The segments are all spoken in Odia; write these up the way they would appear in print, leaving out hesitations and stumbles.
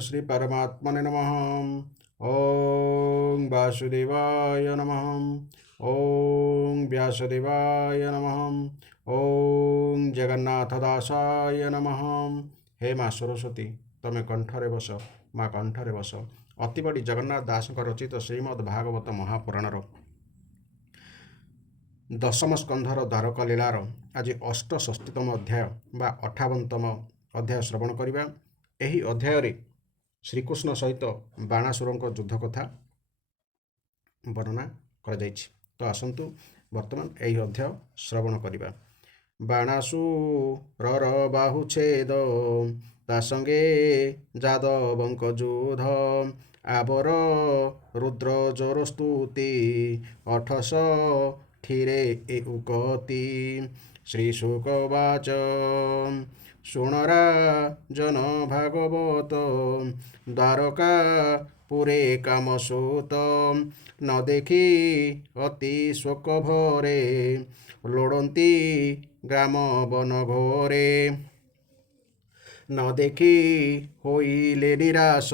श्री परमात्मने नमः। ओं वासुदेवाय नमः। ओं व्यासदेवाय नमः। ओं जगन्नाथदासाय नमः। हे माँ सरस्वती तमे कंठरे बस, माँ कंठरे बस। अतिबड़ी जगन्नाथ दास रचित श्रीमद् भागवत महापुराणर दशम स्कंधर द्वारका लीलार आज 68तम अध्याय बा 58तम अध्याय श्रवण करिबा। एही अध्याय श्रीकृष्ण सहित बाणासुर युद्ध कथा वर्णना करा जायछि। तो आसंतु वर्तमान एही अध्याय श्रवण करिबा। बाणासुरर बाहुछेद ता संगे जादवंक युद्ध आबर रुद्र जोर स्तुति 68 ए उकति। श्री शुकवाच शुणरा जन भागवत द्वारका पुरे कामसूत न देखी अति शोक भरे लोड़ती ग्राम बन घोरे। न देखी होइले निराश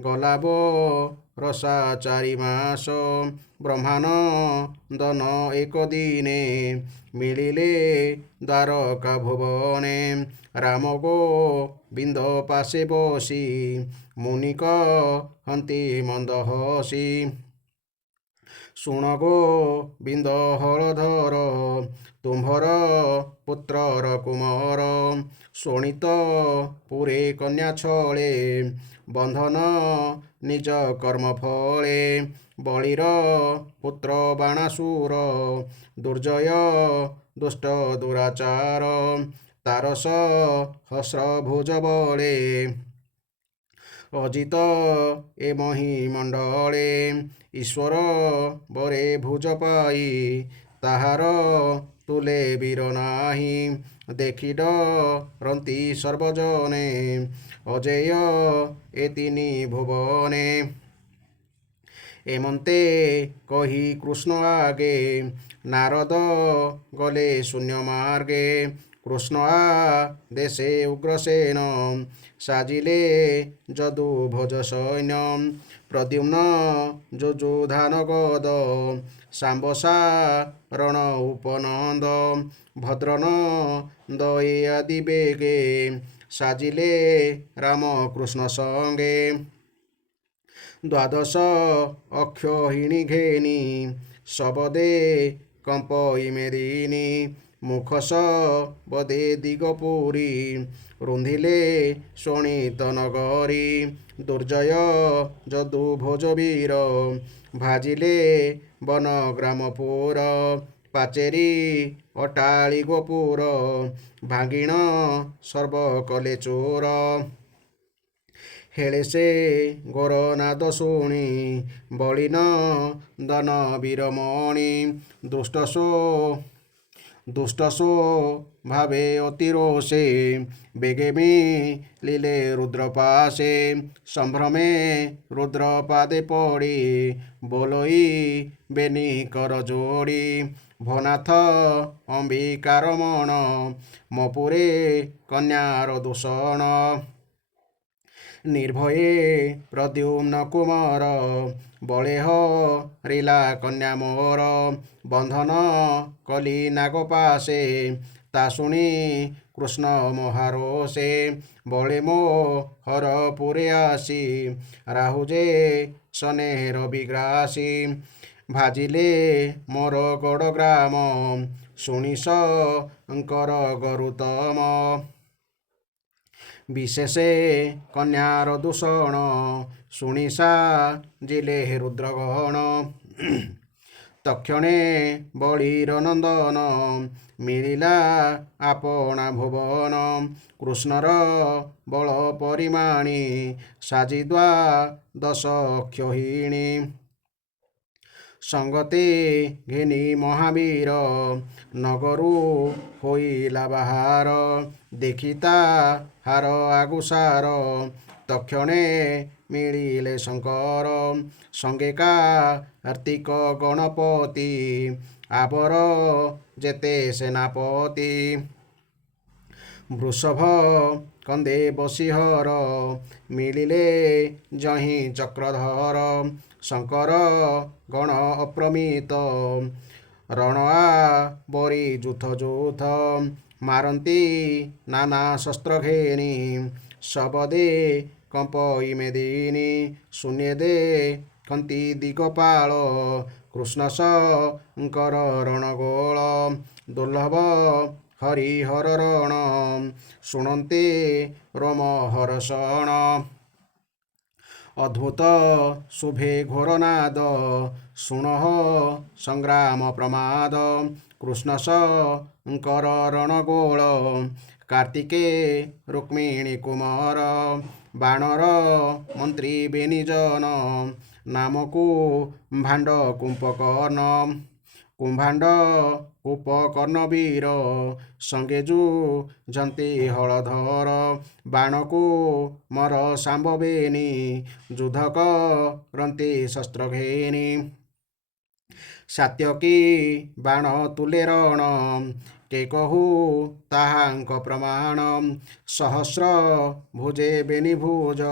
गलाब रसा 4 मास ब्रह्मानंदन एक दिने मिलिले द्वारका भुवने। राम गोविंद पासे बसी मुनिक हंती मंद हसी। शुण गोविंद हलधर तुम्भर पुत्रर कुमार शोणित पुरे कन्या छले बंधन निज कर्म फले। बलिर पुत्र बाणासुर दुर्जय दुष्ट दुराचार तारस हस्र भुज बले अजित ए महीमंडले। ईश्वर बरे भुज पाई ताहार तुले वीर नाही देखि डरंती सर्वजने अजेय ए 3 भुवने। एमंते कही कृष्ण आगे नारद गले शून्य मार्गे। कृष्ण देशे उग्रसेन साजिले जदु भोज सैन्य। प्रद्युम्न जुजुधान गद सांबसा रण उपनंद भद्रन दये आदि बेगे साजिले राम कृष्ण संगे। 12 अक्षहिणी घेनी सबदे कंपई मेदिनी मुखस बदे दिगपुरी रुंधिले शोणित नगरी। दुर्जय जदु भोजवीर भाजिले वन ग्रामपुर पाचेरी अटाली गोपुर भांगिण सर्व कले चोर। हेले से गोरनाद शुणी बलिन दन वीरमणि दुष्टसो भावे अतिरोषे बेगे मिलिले रुद्रपाशे। संभ्रमे रुद्र पादे पड़ी बोलोई बेनी कर जोड़ी। भनाथ अंबिकार मन मपुरे कन्यार दूषण निर्भये प्रद्युम्न कुमार बलेह रिला कन्या मोर। बंधन कली नागपाशे ता शुणी कृष्ण महारोषे बले मो हर पुरे आसी राहुजे सनेर विग्रासी। भाजिले मोर गड़ ग्राम शुणी शंकर गरुतम विशेषे कन्यार दूषण शुणी साजिले रुद्रगण। तक्षणे बलिर नंदन मिलिला आपना भुवन। कृष्णर बल परिमाणी साजी 12 अक्षहिणी संगते घेनी महावीर नगरु होइला बाहार। देखिता हार आगुसार तक्षणे मिलिले शंकर संगे कार्तिक गणपति आबर जेते सेनापति। ବୃଷଭ କନ୍ଦେ ବସିହର ମିଳିଲେ ଯହିଁ ଚକ୍ରଧର ଶଙ୍କର ଗଣ ଅପ୍ରମିତ ରଣଆ ବରି ଯୁଥ ଯୁଥ ମାରନ୍ତି ନାନା ଶସ୍ତ୍ର ଘେନି ଶବଦେ କମ୍ପ ଇମେଦିନି ଶୂନ୍ୟ ଦେ କନ୍ତି ଦିଗପାଳ କୃଷ୍ଣଶଙ୍କର ରଣଗୋଳ ଦୁର୍ଲଭ ହରିହର ରଣ ଶୁଣନ୍ତେ ରୋମ ହରଷଣ ଅଦ୍ଭୁତ ଶୁଭେ ଘୋରନାଦ ଶୁଣଃ ସଂଗ୍ରାମ ପ୍ରମାଦ କୃଷ୍ଣଶଙ୍କର ରଣଗୋଳ କାର୍ତ୍ତିକେ ରୁକ୍ମିଣୀ କୁମାର ବାଣର ମନ୍ତ୍ରୀ ବେନିଜନ ନାମକୁ ଭାଣ୍ଡ କୁମ୍ଭକର୍ଣ୍ଣ କୁମ୍ଭାଣ୍ଡ ଉପକର୍ଣ୍ଣ ବୀର ସଙ୍ଗେଜୁ ଯନ୍ତି ହଳଧର ବାଣକୁ ମର ଶାମ୍ବ ବେନି ଯୁଦ୍ଧ କରନ୍ତି ଶସ୍ତ୍ର ଘେନି ସାତ୍ୟକୀ ବାଣ ତୁଲେ ରଣ କେ କହୁ ତାହାଙ୍କ ପ୍ରମାଣ ସହସ୍ର ଭୁଜେ ବେନି ଭୁଜ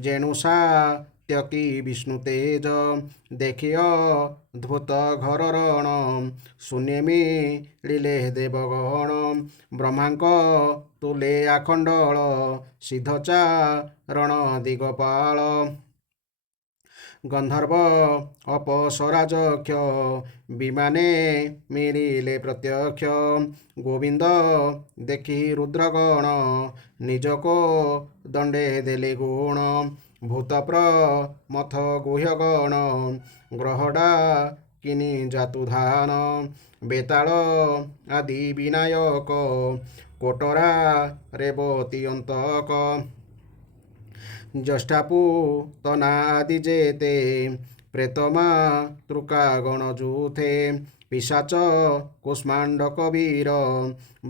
ଯେଣୁ ସାତ୍ୟକୀ ବିଷ୍ଣୁ ତେଜ ଦେଖିଅ ଅଦ୍ଭୁତ ଘର ରଣ ଶୂନ୍ୟ ମିଳିଲେ ଦେବଗଣ ବ୍ରହ୍ମାଙ୍କ ତୁଲେ ଆଖଣ୍ଡଳ ସିଦ୍ଧ ଚାରଣ ଦିଗପାଳ ଗନ୍ଧର୍ବ ଅପସରାଜକ୍ଷ ବିମାନେ ମିଳିଲେ ପ୍ରତ୍ୟକ୍ଷ ଗୋବିନ୍ଦ ଦେଖି ରୁଦ୍ରଗଣ ନିଜକୁ ଦଣ୍ଡେ ଦେଲେ ଗୁଣ ଭୂତ ପ୍ରମଥ ଗୁହ୍ୟଗଣ ଗ୍ରହଡ଼ା କିନି ଜାତୁଧାନ ବେତାଳ ଆଦି ବିନାୟକ କୋଟରା ରେବତୀ ଅନ୍ତକ ଜ୍ୟେଷ୍ଠାପୁ ତନାଦି ଯେତେ ପ୍ରେତମା ତୃକାଗଣ ଯୁଥେ ପିଶାଚ କୁଷ୍ମାଣ୍ଡ କବୀର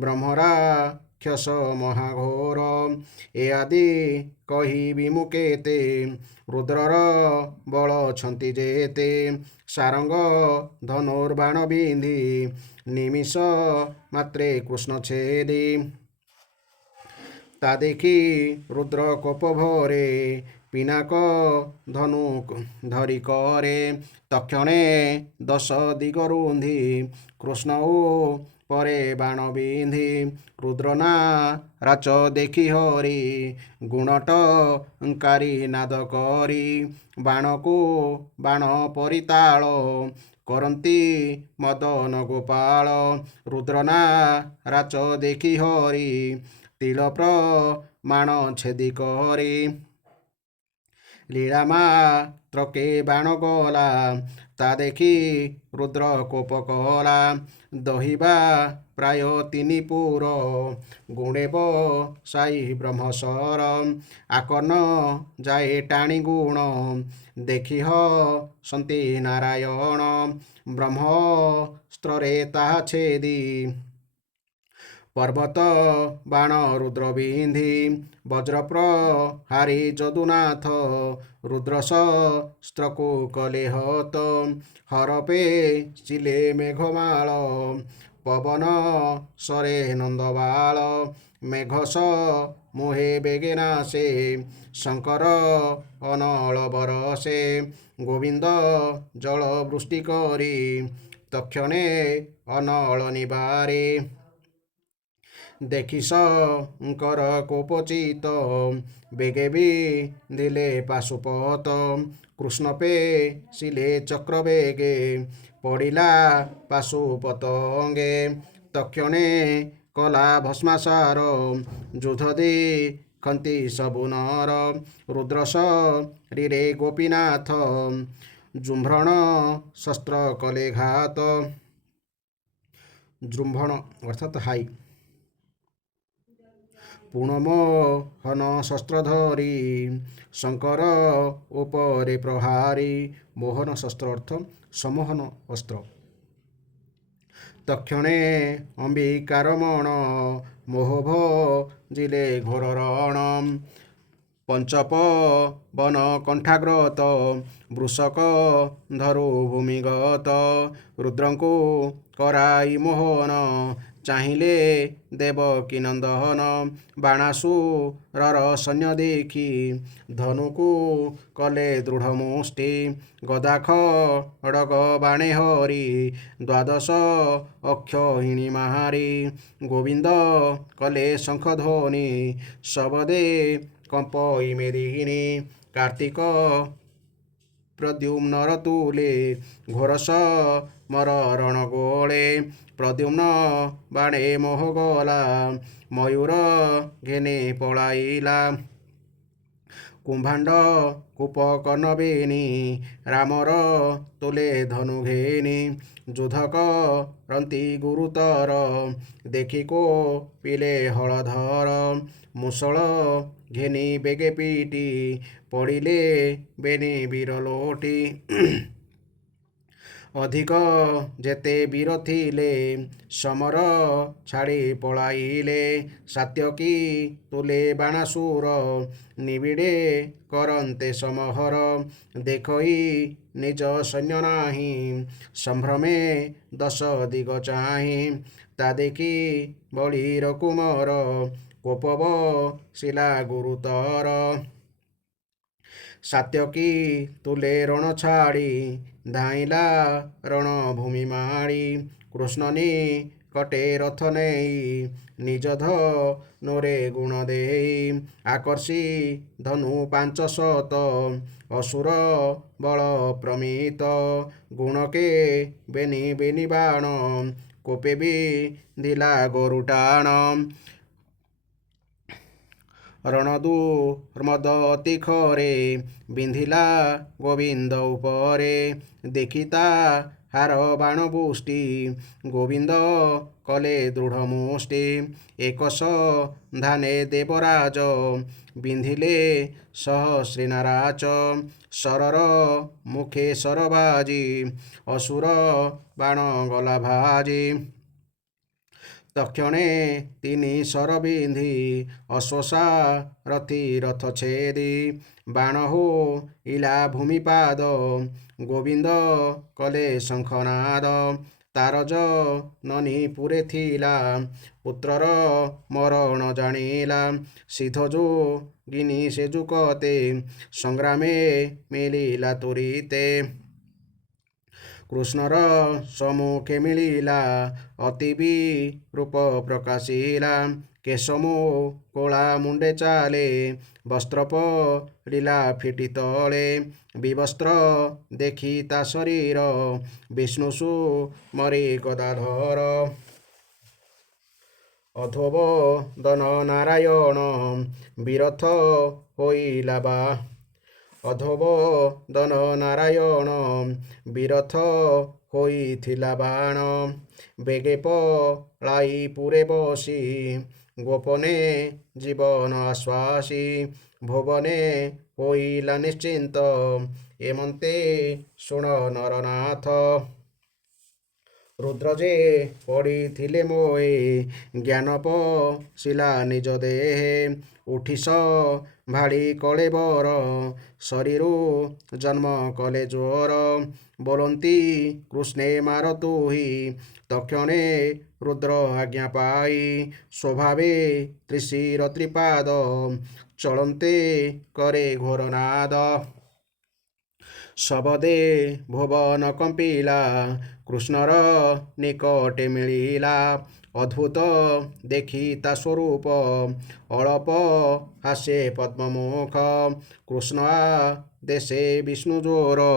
ବ୍ରହ୍ମରାକ୍ଷସ ମହାଘୋର ଏ ଆଦି କହିବି ମୁଁ କେତେ ରୁଦ୍ରର ବଳ ଛନ୍ତି ଯେତେ ସାରଙ୍ଗ ଧନୁର୍ବାଣ ବିନ୍ଧି ନିମିଷ ମାତ୍ରେ କୃଷ୍ଣ ଛେଦି ତା ଦେଖି ରୁଦ୍ର କୋପ ଭରେ ପିନାକ ଧନୁ ଧରି କରେ ତକ୍ଷଣେ ଦଶ ଦିଗ ରୁନ୍ଧି କୃଷ୍ଣ ପରେ ବାଣ ବିନ୍ଧି ରୁଦ୍ରନା ରାଚ ଦେଖି ହରି ଗୁଣଟଙ୍କାରୀ ନାଦ କରି ବାଣକୁ ବାଣ ପରିତାଳ କରନ୍ତି ମଦନ ଗୋପାଳ ରୁଦ୍ରନା ରାଚ ଦେଖି ହରି ତିଳ ପ୍ରମାଣ ଛେଦି କରି ଲୀଳା ମାତ୍ରକେ ବାଣ ଗଲା ତା ଦେଖି ରୁଦ୍ର କୋପ କଲା ଦହିବା ପ୍ରାୟ ତିନି ପୁର ଗୁଣେବ ସାଇ ବ୍ରହ୍ମସର ଆକର୍ଣ୍ଣ ଯାଏ ଟାଣି ଗୁଣ ଦେଖିହ ସନ୍ତି ନାରାୟଣ ବ୍ରହ୍ମସ୍ତ୍ରରେ ତାହା ଛେଦି ପର୍ବତ ବାଣ ରୁଦ୍ର ବିନ୍ଧି ବଜ୍ର ପ୍ରହାରୀ ଯଦୁନାଥ ରୁଦ୍ର ଶସ୍ତ୍ରକୁ କଲେ ହତ ହରପେ ଚିଲେ ମେଘମାଳ ପବନ ସରେ ନନ୍ଦବାଳ ମେଘସ ମୁହେ ବେଗେନାଶେ ଶଙ୍କର ଅନଳ ବରସେ ଗୋବିନ୍ଦ ଜଳ ବୃଷ୍ଟି କରି ତକ୍ଷଣେ ଅନଳ ନିବାରେ ଦେଖି ଶଙ୍କର କୋପଚିତ ବେଗେ ବିନ୍ଧିଲେ ପାଶୁପତ କୃଷ୍ଣ ପେଶିଲେ ଚକ୍ର ବେଗେ ପଡ଼ିଲା ପାଶୁପତ ଅଙ୍ଗେ ତକ୍ଷଣେ କଲା ଭସ୍ମାସାର ଯୁଦ୍ଧ ଦେଖନ୍ତି ସବୁ ନର ରୁଦ୍ର ଶରୀରେ ଗୋପୀନାଥ ଜୃମ୍ଭଣ ଶସ୍ତ୍ର କଲେ ଘାତ ଜୃମ୍ଭଣ ଅର୍ଥାତ୍ ହାଇ ପୁଣମୋହନ ଶସ୍ତ୍ର ଧରି ଶଙ୍କର ଉପରେ ପ୍ରହାରୀ ମୋହନ ଶସ୍ତ୍ର ଅର୍ଥ ସମୋହନ ଅସ୍ତ୍ର ତକ୍ଷଣେ ଅମ୍ବିକାରମଣ ମୋହଭ ଜିଲେ ଘୋର ରଣ ପଞ୍ଚପବନ କଣ୍ଠାଗ୍ରତ ବୃଷକ ଧରୁ ଭୂମିଗତ ରୁଦ୍ରଙ୍କୁ କରାଇ ମୋହନ ଚାହିଁଲେ ଦେବକୀ ନନ୍ଦନ ବାଣାସୁରର ସୈନ୍ୟ ଦେଖି ଧନୁକୁ କଲେ ଦୃଢ଼ ମୁଷ୍ଟି ଗଦା ଖଡ଼ଗ ବାଣେ ହରି ଦ୍ୱାଦଶ ଅକ୍ଷହିଣୀ ମାହାରି ଗୋବିନ୍ଦ କଲେ ଶଙ୍ଖ ଧ୍ୱନି ଶବଦେ କମ୍ପଇ ମେଦିନୀ କାର୍ତ୍ତିକ ପ୍ରଦ୍ୟୁମ୍ନର ତୁଲେ ଘୋରସ ମର ରଣଗୋଳେ ପ୍ରଦ୍ୟୁମ୍ନ ବାଣେ ମୋହ ଗଲା ମୟୂର ଘେନେ ପଳାଇଲା କୁମ୍ଭାଣ୍ଡ କୂପ କର୍ଣ୍ଣବେନି ରାମର ତୁଲେ ଧନୁ ଘେନି ଯୁଦ୍ଧ କରନ୍ତି ଗୁରୁତର ଦେଖି ପିଲେ ହଳଧର ମୁଷଳ ଘେନି ବେଗେ ପିଟି ପଡ଼ିଲେ ବେନି ବୀର ଲୋଟି ଅଧିକ ଯେତେ ବୀର ଥିଲେ ସମର ଛାଡ଼ି ପଳାଇଲେ ସାତ୍ୟକୀ ତୁଲେ ବାଣାସୁର ନିବିଡ଼େ କରନ୍ତେ ସମହର ଦେଖଇ ନିଜ ସୈନ୍ୟ ନାହିଁ ସମ୍ଭ୍ରମେ ଦଶ ଦିଗ ଚାହିଁ ତା ଦେଖି ବଳିର କୁମର କୋପବ ଶିଲା ଗୁରୁତର ସାତ୍ୟକୀ ତୁଲେ ରଣ ଛାଡ଼ି ଧାଇଁଲା ରଣଭୂମି ମାଡ଼ି କୃଷ୍ଣ ନିକଟେ ରଥ ନେଇ ନିଜ ଧନୁରେ ଗୁଣ ଦେଇ ଆକର୍ଷି ଧନୁ 500 ଅସୁର ବଳ ପ୍ରମିତ ଗୁଣକେ ବେନି ବେନି ବାଣ କୋପେ ବିନ୍ଧିଲା ଗରୁଟାଣ ରଣଦୁର୍ମଦ ଅତି ଖରେ ବିନ୍ଧିଲା ଗୋବିନ୍ଦ ଉପରେ ଦେଖି ତାହାର ବାଣ ବୃଷ୍ଟି ଗୋବିନ୍ଦ କଲେ ଦୃଢ଼ ମୁଷ୍ଟି ଏକଶ ଧାନେ ଦେବରାଜ ବିନ୍ଧିଲେ ସହସ୍ରୀ ନାରାଚ ଶରର ମୁଖେ ଶର ବାଜି ଅସୁର ବାଣ ଗଲା ଭାଜି ତକ୍ଷଣେ ତିନି ଶର ବିନ୍ଧି ଅଶ୍ୱସାରଥୀ ରଥ ଛେଦି ବାଣ ହୋଇଲା ଭୂମିପାଦ ଗୋବିନ୍ଦ କଲେ ଶଙ୍ଖନାଦ ତାର ଜନନୀ ପୁରେ ଥିଲା ପୁତ୍ରର ମରଣ ଜାଣିଲା ସିଦ୍ଧ ଯୋଗିନୀ ସେ ଯୁକତେ ସଂଗ୍ରାମେ ମିଳିଲା ତୁରିତେ କୃଷ୍ଣର ସମ୍ମୁଖେ ମିଳିଲା ଅତି ବିରୂପ ପ୍ରକାଶିଲା କେଶମୁ କୋଳା ମୁଣ୍ଡେ ଚାଲେ ବସ୍ତ୍ର ପଡ଼ିଲା ଫିଟି ତଳେ ବିବସ୍ତ୍ର ଦେଖି ତା ଶରୀର ବିଷ୍ଣୁ ସୁମରି ଗଦାଧର ଅଧୋବଦନ ନାରାୟଣ ବିରଥ ହୋଇଲା ବା ଅଧୋବଦନ ନାରାୟଣ ବିରଥ ହୋଇଥିଲା ବାଣ ବେଗେ ପଳାଇ ପୁରେ ବସି ଗୋପନେ ଜୀବନ ଆଶ୍ୱାସୀ ଭୁବନେ ହୋଇଲା ନିଶ୍ଚିନ୍ତ ଏମନ୍ତେ ଶୁଣ ନରନାଥ ରୁଦ୍ର ଯେ ପଡ଼ିଥିଲେ ମୋଏ ଜ୍ଞାନ ପଶିଲା ନିଜ ଦେହେ ଉଠି ଭାଡ଼ି କଳେବର ଶରୀରୁ ଜନ୍ମ କଲେ ଜ୍ୱର ବୋଲନ୍ତି କୃଷ୍ଣେ ମାର ତୁହି ତକ୍ଷଣେ ରୁଦ୍ର ଆଜ୍ଞା ପାଇ ସ୍ୱଭାବେ ତ୍ରିଶିର ତ୍ରିପାଦ ଚଳନ୍ତେ କରେ ଘୋରନାଦ ଶବଦେ ଭୁବନ କମ୍ପିଲା କୃଷ୍ଣର ନିକଟେ ମିଳିଲା ଅଦ୍ଭୁତ ଦେଖି ତା ସ୍ୱରୂପ ଅଳପ ହାସେ ପଦ୍ମମୁଖ କୃଷ୍ଣ ଦେଶେ ବିଷ୍ଣୁ ଜୋର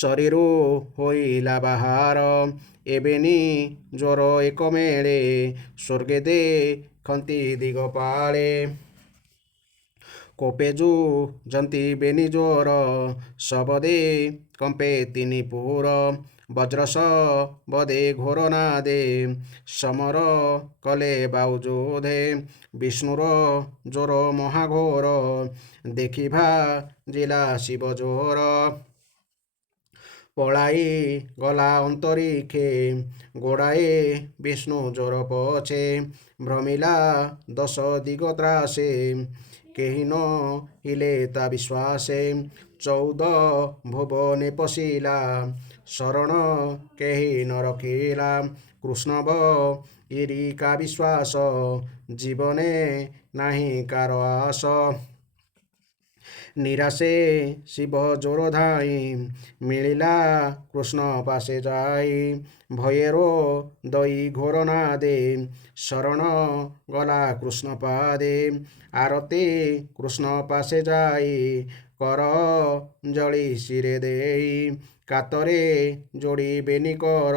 ଶରୀରୁ ହୋଇଲା ବାହାର ଏବେନି ଜ୍ୱର ଏକ ମେଳେ ସ୍ୱର୍ଗେ ଦେଖନ୍ତି ଦିଗପାଳେ କୋପେଜୁ ଯନ୍ତି ବେନି ଜ୍ୱର ଶବଦେ କମ୍ପେ ତିନି ପୁର ବଜ୍ରସ ବଦେ ଘୋର ନାଦେ ସମର କଲେ ବାଉଯୋଧେ ବିଷ୍ଣୁର ଜ୍ୱର ମହାଘୋର ଦେଖିଭା ଜିଲା ଶିବ ଜୋର ପଳାଇ ଗଲା ଅନ୍ତରିକ୍ଷେ ଗୋଡ଼ାଏ ବିଷ୍ଣୁ ଜ୍ୱର ପଛେ ଭ୍ରମିଲା ଦଶ ଦିଗ ତ୍ରାସେ କେହି ନ ହିଲେ ତା ବିଶ୍ୱାସେ ଚଉଦ ଭୁବନେ ପଶିଲା, ଶରଣ କେହି ନ ରଖିଲା। କୃଷ୍ଣବ ଇରିକା ବିଶ୍ୱାସ, ଜୀବନେ ନାହିଁ କାର ଆସ। ନିରାଶେ ଶିବ ଜୋର ଧାଇଁ, ମିଳିଲା କୃଷ୍ଣ ପାଶେ ଯାଇ। ଭୟେରୋ ଦଇ ଘୋର ନାଦେ, ଶରଣ ଗଲା କୃଷ୍ଣ ପାଦେ। ଆରତେ କୃଷ୍ଣ ପାଶେ ଯାଇ, କର ଜଳି ଶିରେ ଦେଇ। କାତରେ ଯୋଡ଼ି ବେନି କର,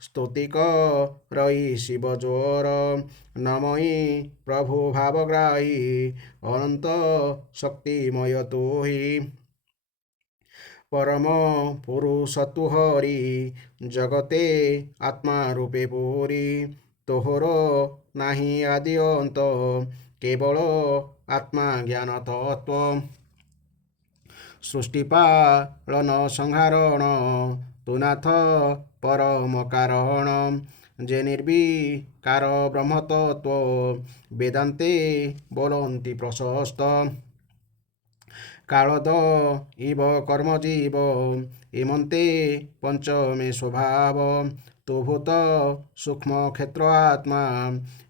ସ୍ତୁତିକ ରଇ ଶିବ ଜୋର। ନମଇ ପ୍ରଭୁ ଭାବଗ୍ରାହୀ, ଅନନ୍ତ ଶକ୍ତିମୟ ତୁହି। ପରମ ପୁରୁଷ ତୁ ହରି, ଜଗତେ ଆତ୍ମା ରୂପେ ପୁରୀ। ତୋହର ନାହିଁ ଆଦି ଅନ୍ତ, କେବଳ ଆତ୍ମା ଜ୍ଞାନ ତତ୍ତ୍ୱ। ସୃଷ୍ଟି ପାଳନ ସଂହାରଣ, ତୁ ନାଥ ପରମ କାରଣ। ଯେ ନିର୍ବିକାର ବ୍ରହ୍ମ ତତ୍ତ୍ୱ, ବେଦାନ୍ତେ ବୋଲନ୍ତି ପ୍ରଶସ୍ତ। କାଳଦ ଇବ କର୍ମଜୀବ, ଇମନ୍ତେ ପଞ୍ଚମେ ସ୍ୱଭାବ। ତୁ ଭୂତ ସୂକ୍ଷ୍ମ କ୍ଷେତ୍ର ଆତ୍ମା,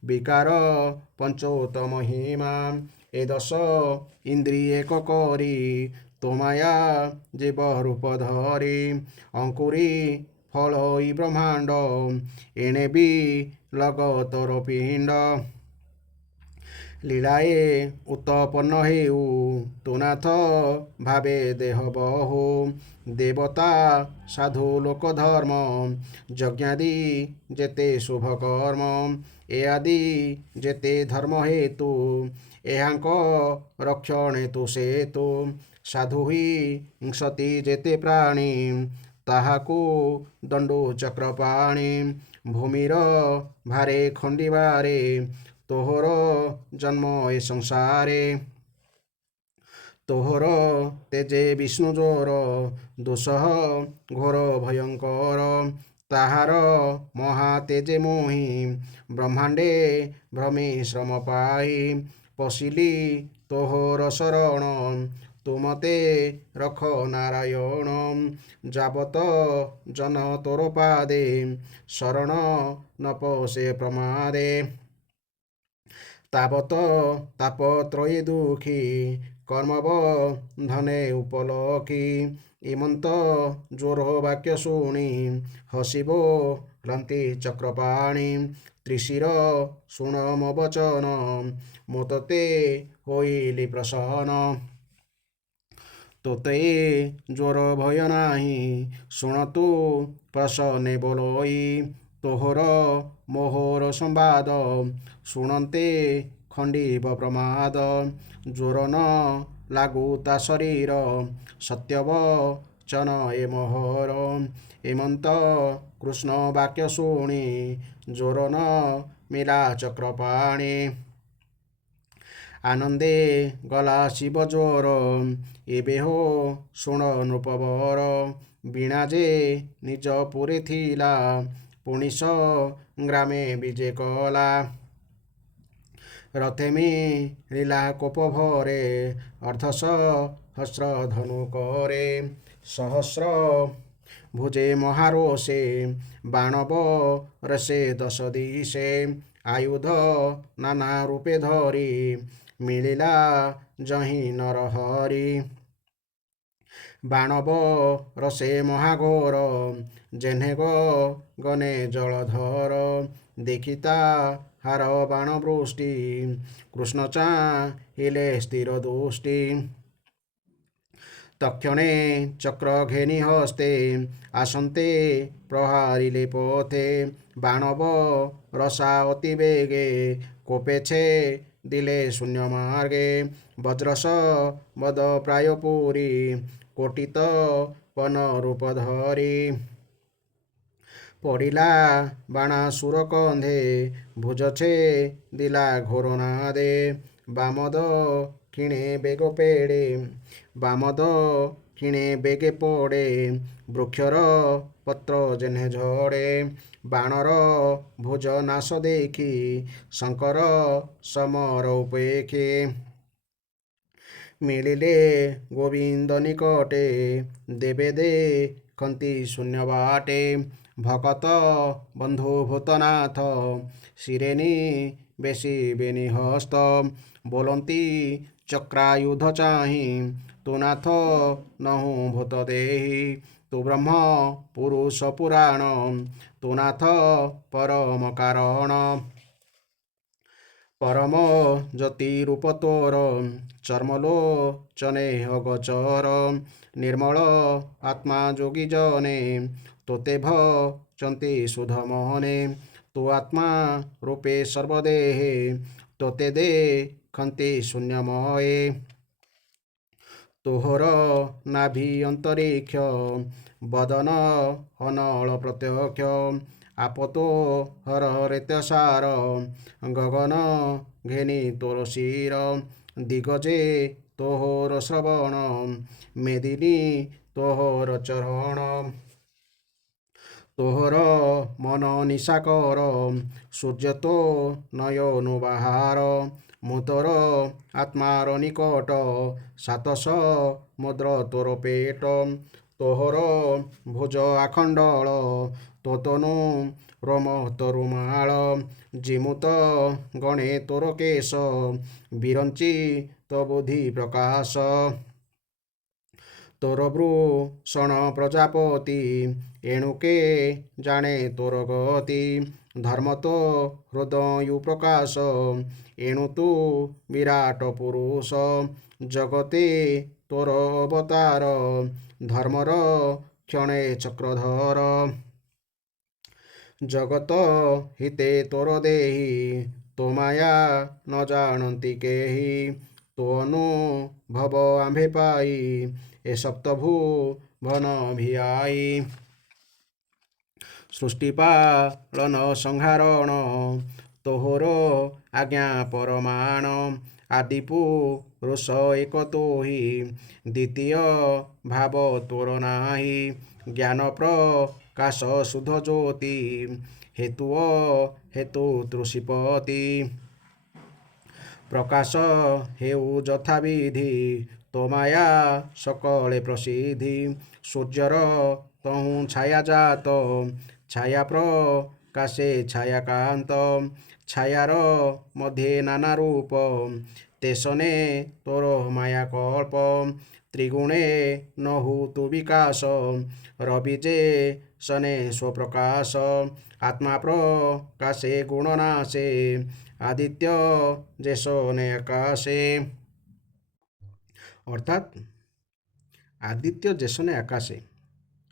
ବିକାର ପଞ୍ଚୋତ ମହିମା। ଏ ଦଶ ଇନ୍ଦ୍ରିୟ ଏକ କରି, ତୋ ମାୟା ଜୀବ ରୂପ ଧରି। ଅଙ୍କୁରି ଫଳ ଇ ବ୍ରହ୍ମାଣ୍ଡ, ଏଣେ ବି ଲଗ ତୋର ପିଣ୍ଡ। ଲୀଳାଏ ଉତ୍ପନ୍ନ ହେଉ, ତୁ ନାଥ ଭାବେ ଦେହ ବହୁ। ଦେବତା ସାଧୁ ଲୋକ ଧର୍ମ, ଯଜ୍ଞାଦି ଯେତେ ଶୁଭ କର୍ମ। ଏ ଆଦି ଯେତେ ଧର୍ମ ହେତୁ, ଏହାଙ୍କ ରକ୍ଷଣେ ତୁ ସେତୁ। ସାଧୁ ହିଂସତି ଯେତେ ପ୍ରାଣୀ, ତାହାକୁ ଦଣ୍ଡୁ ଚକ୍ରପାଣି। ଭୂମିର ଭାରେ ଖଣ୍ଡିବାରେ, ତୋହର ଜନ୍ମ ଏ ସଂସାରେ। ତୋହର ତେଜେ ବିଷ୍ଣୁ ଜ୍ୱର, ଦୁଃସହ ଘୋର ଭୟଙ୍କର। ତାହାର ମହା ତେଜେ ମୋହି, ବ୍ରହ୍ମାଣ୍ଡେ ଭ୍ରମେ ଶ୍ରମ ପାଇ। ପଶିଲି ତୋହର ଶରଣ, ତୁ ମତେ ରଖ ନାରାୟଣ। ଯାବତ ଜନ ତୋର ପାଦେ, ଶରଣ ନ ପଶେ ପ୍ରମାଦେ। ତାବତ ତାପତ୍ରୟୀ ଦୁଃଖୀ, କର୍ମବନ୍ଧନେ ଉପଲକ୍ଷୀ। ଇମନ୍ତ ଜ୍ୱର ବାକ୍ୟ ଶୁଣି, ହସିବ କ୍ଳାନ୍ତି ଚକ୍ରପାଣି। ତ୍ରିଶିର ଶୁଣ ମୋ ବଚନ, ମୁଁ ତୋତେ ହୋଇଲି ପ୍ରସନ୍ନ। ତୋତେ ଜ୍ୱର ଭୟ ନାହିଁ, ଶୁଣ ତୁ ପ୍ରସନ୍ନେ ବୋଲଇ। ତୋହର ମୋହର ସମ୍ବାଦ, ଶୁଣନ୍ତେ ଖଣ୍ଡିବ ପ୍ରମାଦ। ଜ୍ୱର ନ ଲାଗୁ ତା ଶରୀର, ସତ୍ୟବଚନ ଏ ମୋହର। ଏମନ୍ତ କୃଷ୍ଣ ବାକ୍ୟ ଶୁଣି, ଜ୍ୱର ନ ମିଲା ଚକ୍ରପାଣି। ଆନନ୍ଦେ ଗଲା ଶିବ ଜ୍ୱର, ଏବେ ହୋ ଶୁଣ ନୃପବର। ବୀଣା ଯେ ନିଜ ପୁରେ ଥିଲା, ପୁଣି ସଂଗ୍ରାମେ ବିଜେ କଲା। ରଥେ ମିଳିଲା କୋପ ଭରେ, ଅର୍ଦ୍ଧସହସ୍ର ଧନୁ କରେ। ସହସ୍ର ଭୁଜେ ମହାରୋଷେ, ବାଣ ବରଷେ ଦଶ ଦିଶେ। ଆୟୁଧ ନାନା ରୂପେ ଧରି, ମିଳିଲା ଯହିଁ ନରହରି। ବାଣ ବରଷେ ମହାଘୋର, ଯେହ୍ନେ ଗଗନେ ଜଳଧର। ଦେଖି ତାହାର ବାଣ ବୃଷ୍ଟି, କୃଷ୍ଣ ଚାହିଁଲେ ସ୍ଥିର ଦୃଷ୍ଟି। ତକ୍ଷଣେ ଚକ୍ର ଘେନି ହସ୍ତେ, ଆସନ୍ତେ ପ୍ରହାରିଲେ ପଥେ। ବାଣ ବରଷା ଅତି ବେଗେ, କୋପେ ଛେଦିଲେ ଶୂନ୍ୟ ମାର୍ଗେ। ବଜ୍ରଶବଦ ପ୍ରାୟ ପୁରୀ, କୋଟିତ ବନ ରୂପ ଧରି। ପଡ଼ିଲା ବାଣାସୁର କନ୍ଧେ, ଭୁଜ ଛେଦିଲା ଘୋର ନାଦେ। ବାମ ଦକ୍ଷିଣେ ବେଗ ପେଡ଼େ, ବାମ ଦକ୍ଷିଣେ ବେଗେ ପଡ଼େ। ବୃକ୍ଷର ପତ୍ର ଯେହ୍ନେ ଝଡ଼େ, ବାଣର ଭୁଜ ନାଶ ଦେଖି, ଶଙ୍କର ସମର ଉପେକ୍ଷେ। ମିଳିଲେ ଗୋବିନ୍ଦ ନିକଟେ ଦେବେ ଦେଖନ୍ତି ଶୂନ୍ୟ ବାଟେ। ଭକତ ବନ୍ଧୁ ଭୂତନାଥ ଶିରେନି ବେଶିବେନି ହସ୍ତ। ବୋଲନ୍ତି ଚକ୍ରାୟୁଧ ଚାହିଁ ତୁ ନାଥ ନହୁଁ ଭୂତ ଦେହି। ତୁ ବ୍ରହ୍ମ ପୁରୁଷ ପୁରାଣ ତୁ ନାଥ ପରମ କାରଣ। ପରମ ଜ୍ୟୋତି ରୂପ ତୋର ଚର୍ମଲୋଚନେ ଅଗୋଚର। ନିର୍ମଳ ଆତ୍ମା ଯୋଗୀ ଜନେ ତୋତେ ଭଜନ୍ତି ସୁଧ ମନେ। ତୁ ଆତ୍ମା ରୂପେ ସର୍ବଦେହେ ତୋତେ ଦେଖନ୍ତି ଶୂନ୍ୟମୟେ। ତୋହର ନାଭି ଅନ୍ତରୀକ୍ଷ ବଦନ ଅନଳ ପ୍ରତ୍ୟକ୍ଷ। ଆପତୋ ହର ରେତ ସାର ଗଗନ ଘେନି ତୋର ଶିର। ଦିଗ ଯେ ତୋହର ଶ୍ରବଣ ମେଦିନୀ ତୋହର ଚରଣ। ତୋହର ମନ ନିଶାକର ସୂର୍ଯ୍ୟ ତୋ ନୟନ ବାହାର। ମୁଁ ତୋର ଆତ୍ମାର ନିକଟ ସାତ ସମୁଦ୍ର ତୋର ପେଟ। ତୋହର ଭୁଜ ଆଖଣ୍ଡଳ ତୋ ତନୁ ରୋମ ତରୁମାଳ। ଜିମୁତ ଗଣେ ତୋର କେଶ ବିରଞ୍ଚି ତୋ ବୁଦ୍ଧି ପ୍ରକାଶ। ତୋର ବୃଷଣ ପ୍ରଜାପତି ଏଣୁକେ ଜାଣେ ତୋର ଗତି। ଧର୍ମ ତୋ ହୃଦୟ ପ୍ରକାଶ ଏଣୁ ତୁ ବିରାଟ ପୁରୁଷ। ଜଗତେ ତୋର ଅବତାର ଧର୍ମର କ୍ଷଣେ ଚକ୍ରଧର। ଜଗତ ହିତେ ତୋର ଦେହି ତୋ ମାୟା ନ ଜାଣନ୍ତି କେହି। ତୋ ଅନୁଭବ ଆମ୍ଭେ ପାଇ ଏ ସପ୍ତଭୁବନ ଭିଆଇ। ସୃଷ୍ଟି ପାଳନ ସଂହାରଣ ତୋହର ଆଜ୍ଞା ପରମାଣ। ଆଦି ପୁରୁଷ ଏକ ତୋହି ଦ୍ୱିତୀୟ ଭାବ ତୋର ନାହିଁ। ଜ୍ଞାନ ପ୍ରକାଶ ଶୁଦ୍ଧ ଜ୍ୟୋତି ହେତୁ ହେତୁ ତୃଷିପତି। ପ୍ରକାଶ ହେଉ ଯଥାବିଧି ତୋ ମାୟା ସକଳେ ପ୍ରସିଦ୍ଧି। ସୂର୍ଯ୍ୟର ତହୁଁ ଛାୟା ଜାତ ଛାୟା ପ୍ରକାଶେ ଛାୟାକାନ୍ତ। ଛାୟାର ମଧ୍ୟେ ନାନା ରୂପ ତେସନେ ତୋର ମାୟା କଳ୍ପ। ତ୍ରିଗୁଣେ ନହୁ ତୁ ବିକାଶ ରବି ଯେ ସନେ ସ୍ୱପ୍ରକାଶ। ଆତ୍ମା ପ୍ରକାଶେ ଗୁଣ ନାଶେ ଆଦିତ୍ୟ ଯେ ସନେ ଆକାଶେ। ଅର୍ଥାତ୍ ଆଦିତ୍ୟ ଯେସନେ ଆକାଶେ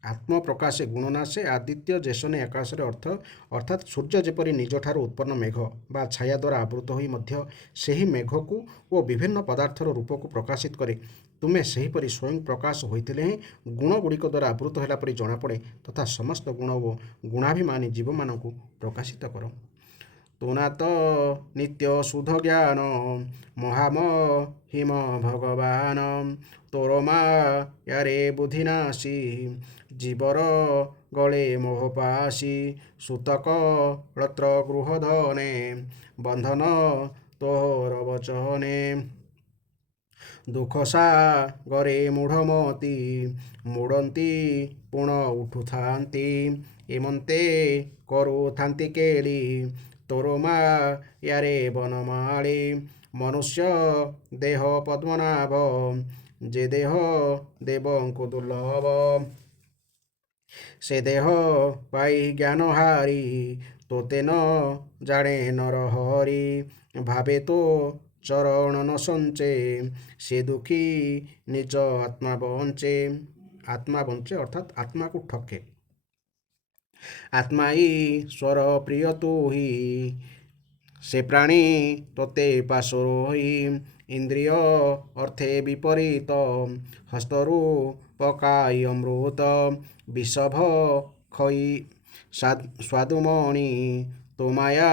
ଆତ୍ମପ୍ରକାଶେ ଗୁଣନାଶେ ଆଦିତ୍ୟ ଯେସନେ ଆକାଶରେ ଅର୍ଥାତ୍ ସୂର୍ଯ୍ୟ ଯେପରି ନିଜଠାରୁ ଉତ୍ପନ୍ନ ମେଘ ବା ଛାୟା ଦ୍ୱାରା ଆବୃତ ହୋଇ ମଧ୍ୟ ସେହି ମେଘକୁ ଓ ବିଭିନ୍ନ ପଦାର୍ଥର ରୂପକୁ ପ୍ରକାଶିତ କରେ, ତୁମେ ସେହିପରି ସ୍ୱୟଂ ପ୍ରକାଶ ହୋଇଥିଲେ ହିଁ ଗୁଣଗୁଡ଼ିକ ଦ୍ୱାରା ଆବୃତ ହେଲା ପରି ଜଣାପଡ଼େ ତଥା ସମସ୍ତ ଗୁଣ ଓ ଗୁଣାଭିମାନୀ ଜୀବମାନଙ୍କୁ ପ୍ରକାଶିତ କର। ତୁ ନାଥ ନିତ୍ୟ ଶୁଦ୍ଧ ଜ୍ଞାନ ମହାମହିମ ଭଗବାନ। ତୋର ମାୟାରେ ବୁଦ୍ଧିନାଶୀ ଜୀବର ଗଳେ ମୋହପାଶୀ। ସୂତକ ରତ୍ର ଗୃହଧନେ ବନ୍ଧନ ତୋହର ବଚନେ। ଦୁଃଖ ସାଗରେ ମୂଢ଼ମତି ମୋଡ଼ନ୍ତି ପୁଣ ଉଠୁଥାନ୍ତି। ଏମନ୍ତେ କରୁଥାନ୍ତି କେଳି ତୋର ମାୟାରେ ବନମାଳି। ମନୁଷ୍ୟ ଦେହ ପଦ୍ମନାଭ ଯେ ଦେହ ଦେବଙ୍କୁ ଦୁର୍ଲଭ। ସେ ଦେହ ପାଇ ଜ୍ଞାନ ହାରି ତୋତେ ନ ଜାଣେ ନରହରି। ଭାବେ ତୋ ଚରଣ ନ ସଞ୍ଚେ ସେ ଦୁଃଖୀ ନିଜ ଆତ୍ମା ବଞ୍ଚେ। ଆତ୍ମା ବଞ୍ଚେ ଅର୍ଥାତ୍ ଆତ୍ମାକୁ ଠକେ। ଆତ୍ମା ଈଶ୍ୱର ପ୍ରିୟ ତୁହି ସେ ପ୍ରାଣୀ ତୋତେ ପାଶୋରୋହି। ଇନ୍ଦ୍ରିୟ ଅର୍ଥେ ବିପରୀତ ହସ୍ତରୁ ପକାଇ ଅମୃତ। ବିଷଭ ଖଇ ସ୍ୱାଦୁମଣି ତୋ ମାୟା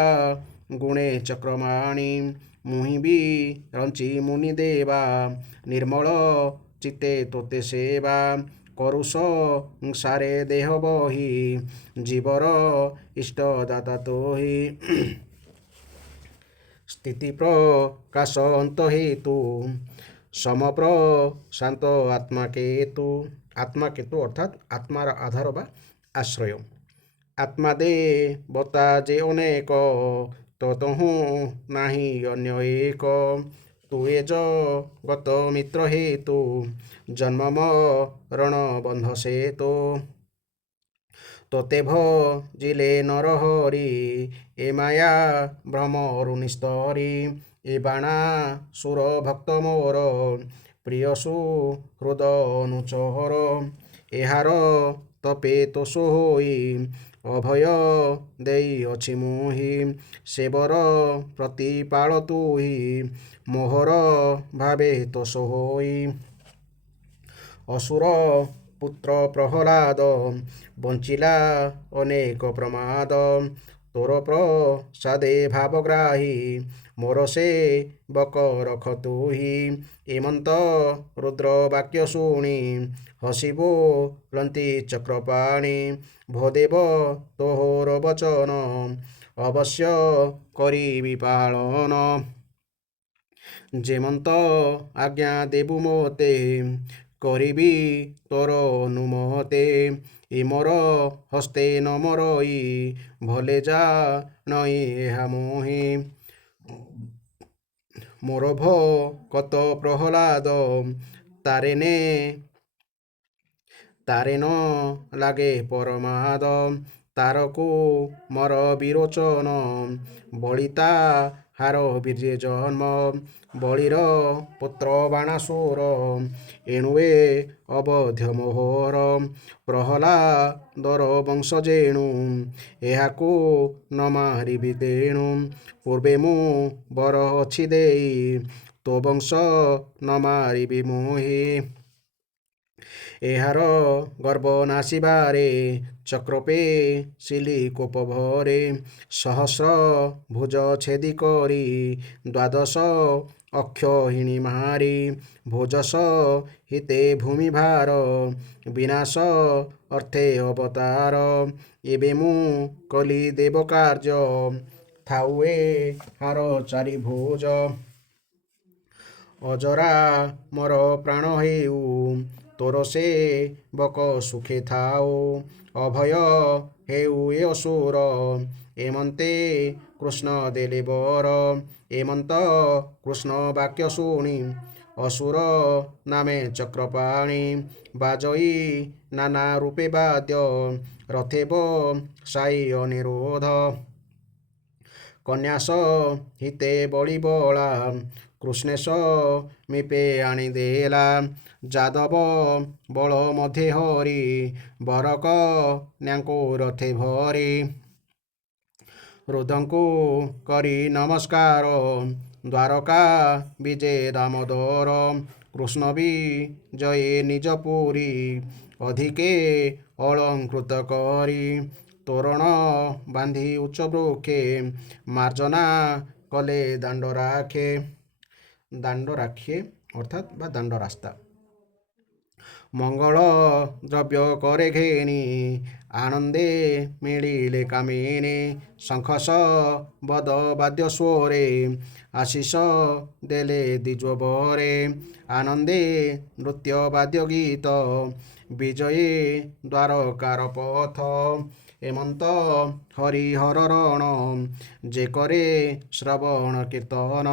ଗୁଣେ ଚକ୍ରମାଣି। ମୁହିଁ ବି ରଞ୍ଚି ମୁନି ଦେବା ନିର୍ମଳ ଚିତ୍ତେ ତୋତେ ସେବା। କରୁ ସଂସାରେ ଦେହ ବହି ଜୀବର ଇଷ୍ଟଦାତା ତୋହି। ସ୍ଥିତି ପ୍ରକାଶ ଅନ୍ତ ହେତୁ ସମପ୍ରଶାନ୍ତ ଆତ୍ମାକେତୁ। ଆତ୍ମାକେତୁ ଅର୍ଥାତ୍ ଆତ୍ମାର ଆଧାର ବା ଆଶ୍ରୟ। ଆତ୍ମା ଦେବତା ଯେ ଅନେକ, ତତହୁଁ ନାହିଁ ଅନ୍ୟ ଏକ। ତୁ ଏ ଜଗତ ମିତ୍ର ହେତୁ, ଜନ୍ମ ମରଣ ବନ୍ଧ ସେତୁ। ତୋତେ ଭଜିଲେ ନରହରି, ଏ ମାୟା ଭ୍ରମରୁ ନିସ୍ତରି। ଏ ବାଣାସୁର ଭକ୍ତ ମୋର, ପ୍ରିୟ ସୁହୃଦ ଅନୁଚର। ଏହାର ତପେ ତୋଷ ହୋଇ, ଅଭୟ ଦେଇଅଛି ମୁହିଁ। ସେବର ପ୍ରତିପାଳ ତୁହି, ମୋହର ଭାବେ ତୋଷ ହୋଇ। ଅସୁର ପୁତ୍ର ପ୍ରହ୍ଲାଦ, ବଞ୍ଚିଲା ଅନେକ ପ୍ରମାଦ। ତୋର ପ୍ରସାଦେ ଭାବଗ୍ରାହୀ, ମୋର ସେବକ ରଖ ତୁହି। ଏମନ୍ତ ରୁଦ୍ର ବାକ୍ୟ ଶୁଣି, ହସି ବୋଲନ୍ତି ଚକ୍ରପାଣି। ଭୋ ଦେବ ତୋହର ବଚନ, ଅବଶ୍ୟ କରିବି ପାଳନ। ଯେମନ୍ତ ଆଜ୍ଞା ଦେବୁ ମୋତେ, କରିବି ତୋର ଅନୁମତେ। ଏ ମୋର ହସ୍ତେ ନ ମରଇ, ଭଲେ ଜାଣଇ ଏହା ମୋହି। ମୋର ଭକତ ପ୍ରହ୍ଲାଦ, ତାରେ ନ ଲାଗେ ପରମାଦ। ତାରକୁ ମର ବିରୋଚନ, ବଳି ତାହାର ବୀର୍ଯ୍ୟ ଜନ୍ମ। ବଳିର ପୁତ୍ର ବାଣାସୁର, ଏଣୁ ଏ ଅବଧ୍ୟ ମୋହର। ପ୍ରହ୍ଲାଦର ବଂଶ ଯେଣୁ, ଏହାକୁ ନ ମାରିବି ତେଣୁ। ପୂର୍ବେ ମୁଁ ବର ଅଛି ଦେଇ, ତୋ ବଂଶ ନ ମାରିବି ମୋହି। ଏହାର ଗର୍ବ ନାଶିବାରେ, ଚକ୍ରପେ ଶିଲି କୋପ ଭରେ। ସହସ୍ର ଭୁଜ ଛେଦି କରି, ଦ୍ୱାଦଶ ଅକ୍ଷହିଣୀ ମାରି। ଭୋଜ ସହିତେ ଭୂମି ଭାର, ବିନାଶ ଅର୍ଥେ ଅବତାର। ଏବେ ମୁଁ କଲି ଦେବ କାର୍ଯ୍ୟ, ଥାଉ ଏହାର ଚାରି ଭୁଜ। ଅଜରା ମୋର ପ୍ରାଣ ହେଉ, ତୋର ସେବକ ସୁଖେ ଥାଉ। ଅଭୟ ହେଉ ଏ ଅସୁର, ଏମନ୍ତେ କୃଷ୍ଣ ଦେଲେ ବର। ଏମନ୍ତ କୃଷ୍ଣ ବାକ୍ୟ ଶୁଣି, ଅସୁର ନାମେ ଚକ୍ରପାଣି। ବାଜଇ ନାନା ରୂପେ ବାଦ୍ୟ, ରଥେ ବସାଇ ଅନିରୁଦ୍ଧ। କନ୍ୟା ସହିତେ ବଳି ବଳା, କୃଷ୍ଣେ ସମୀପେ ଆଣିଦେଲା। ଯାଦବ ବଳ ମଧ୍ୟେ ହରି, ବର କନ୍ୟାଙ୍କୁ ରଥେ ଭରି। ରୁଦ୍ରଙ୍କୁ କରି ନମସ୍କାର, ଦ୍ୱାରକା ବିଜେ ଦାମୋଦର। କୃଷ୍ଣ ବିଜୟେ ନିଜ ପୁରୀ, ଅଧିକେ ଅଳଙ୍କୃତ କରି। ତୋରଣ ବାନ୍ଧି ଉଚ୍ଚ ବୃକ୍ଷେ, ମାର୍ଜନା କଲେ ଦାଣ୍ଡରାକ୍ଷେ ଅର୍ଥାତ୍ ବା ଦାଣ୍ଡ ରାସ୍ତା। ମଙ୍ଗଳ ଦ୍ରବ୍ୟ করে ଘେନି, ଆନନ୍ଦେ ମିଳିଲେ କାମିନୀ। ଶଙ୍ଖ ଶବଦ ବାଦ୍ୟ ସ୍ୱରେ, ଆଶିଷ ଦେଲେ ଦ୍ୱିଜବରେ। ଆନନ୍ଦେ ନୃତ୍ୟ ବାଦ୍ୟ ଗୀତ, ବିଜୟୀ ଦ୍ୱାରକାର ପଥ। ଏମନ୍ତ ହରିହର ରଣ, ଯେ করে ଶ୍ରବଣ କୀର୍ତ୍ତନ।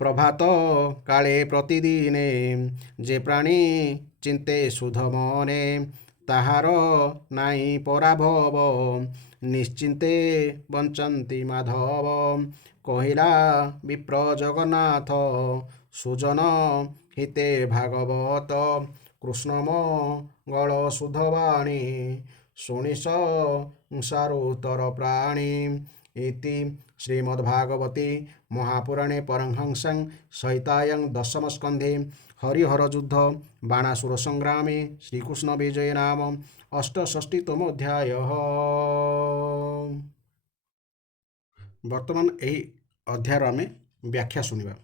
ପ୍ରଭାତ କାଳେ ପ୍ରତିଦିନେ, ଯେ ପ୍ରାଣୀ ଚିନ୍ତେ ଶୁଦ୍ଧ ମନେ। ତାହାର ନାହିଁ ପରାଭବ, ନିଶ୍ଚିନ୍ତେ ବଞ୍ଚନ୍ତି ମାଧବ। କହିଲା ବିପ୍ର ଜଗନ୍ନାଥ, ସୁଜନ ହିତେ ଭାଗବତ। କୃଷ୍ଣ ମଙ୍ଗଳ ଶୁଦ୍ଧ ବାଣୀ, ଶୁଣି ସଂସାରୁତ୍ତର ପ୍ରାଣୀ। ଇତି ଶ୍ରୀମଦ୍ଭାଗବତେ ମହାପୁରାଣେ ପରମହଂସ୍ୟାଂ ସଂହିତାୟାଂ ଦଶମ ସ୍କନ୍ଧେ ହରିହର ଯୁଦ୍ଧ ବାଣାସୁର ସଂଗ୍ରାମେ ଶ୍ରୀକୃଷ୍ଣ ବିଜୟ ନାମ ଅଷ୍ଟଷଷ୍ଟିତମ ଅଧ୍ୟାୟ। ବର୍ତ୍ତମାନ ଏହି ଅଧ୍ୟାୟର ଆମେ ବ୍ୟାଖ୍ୟା ଶୁଣିବା।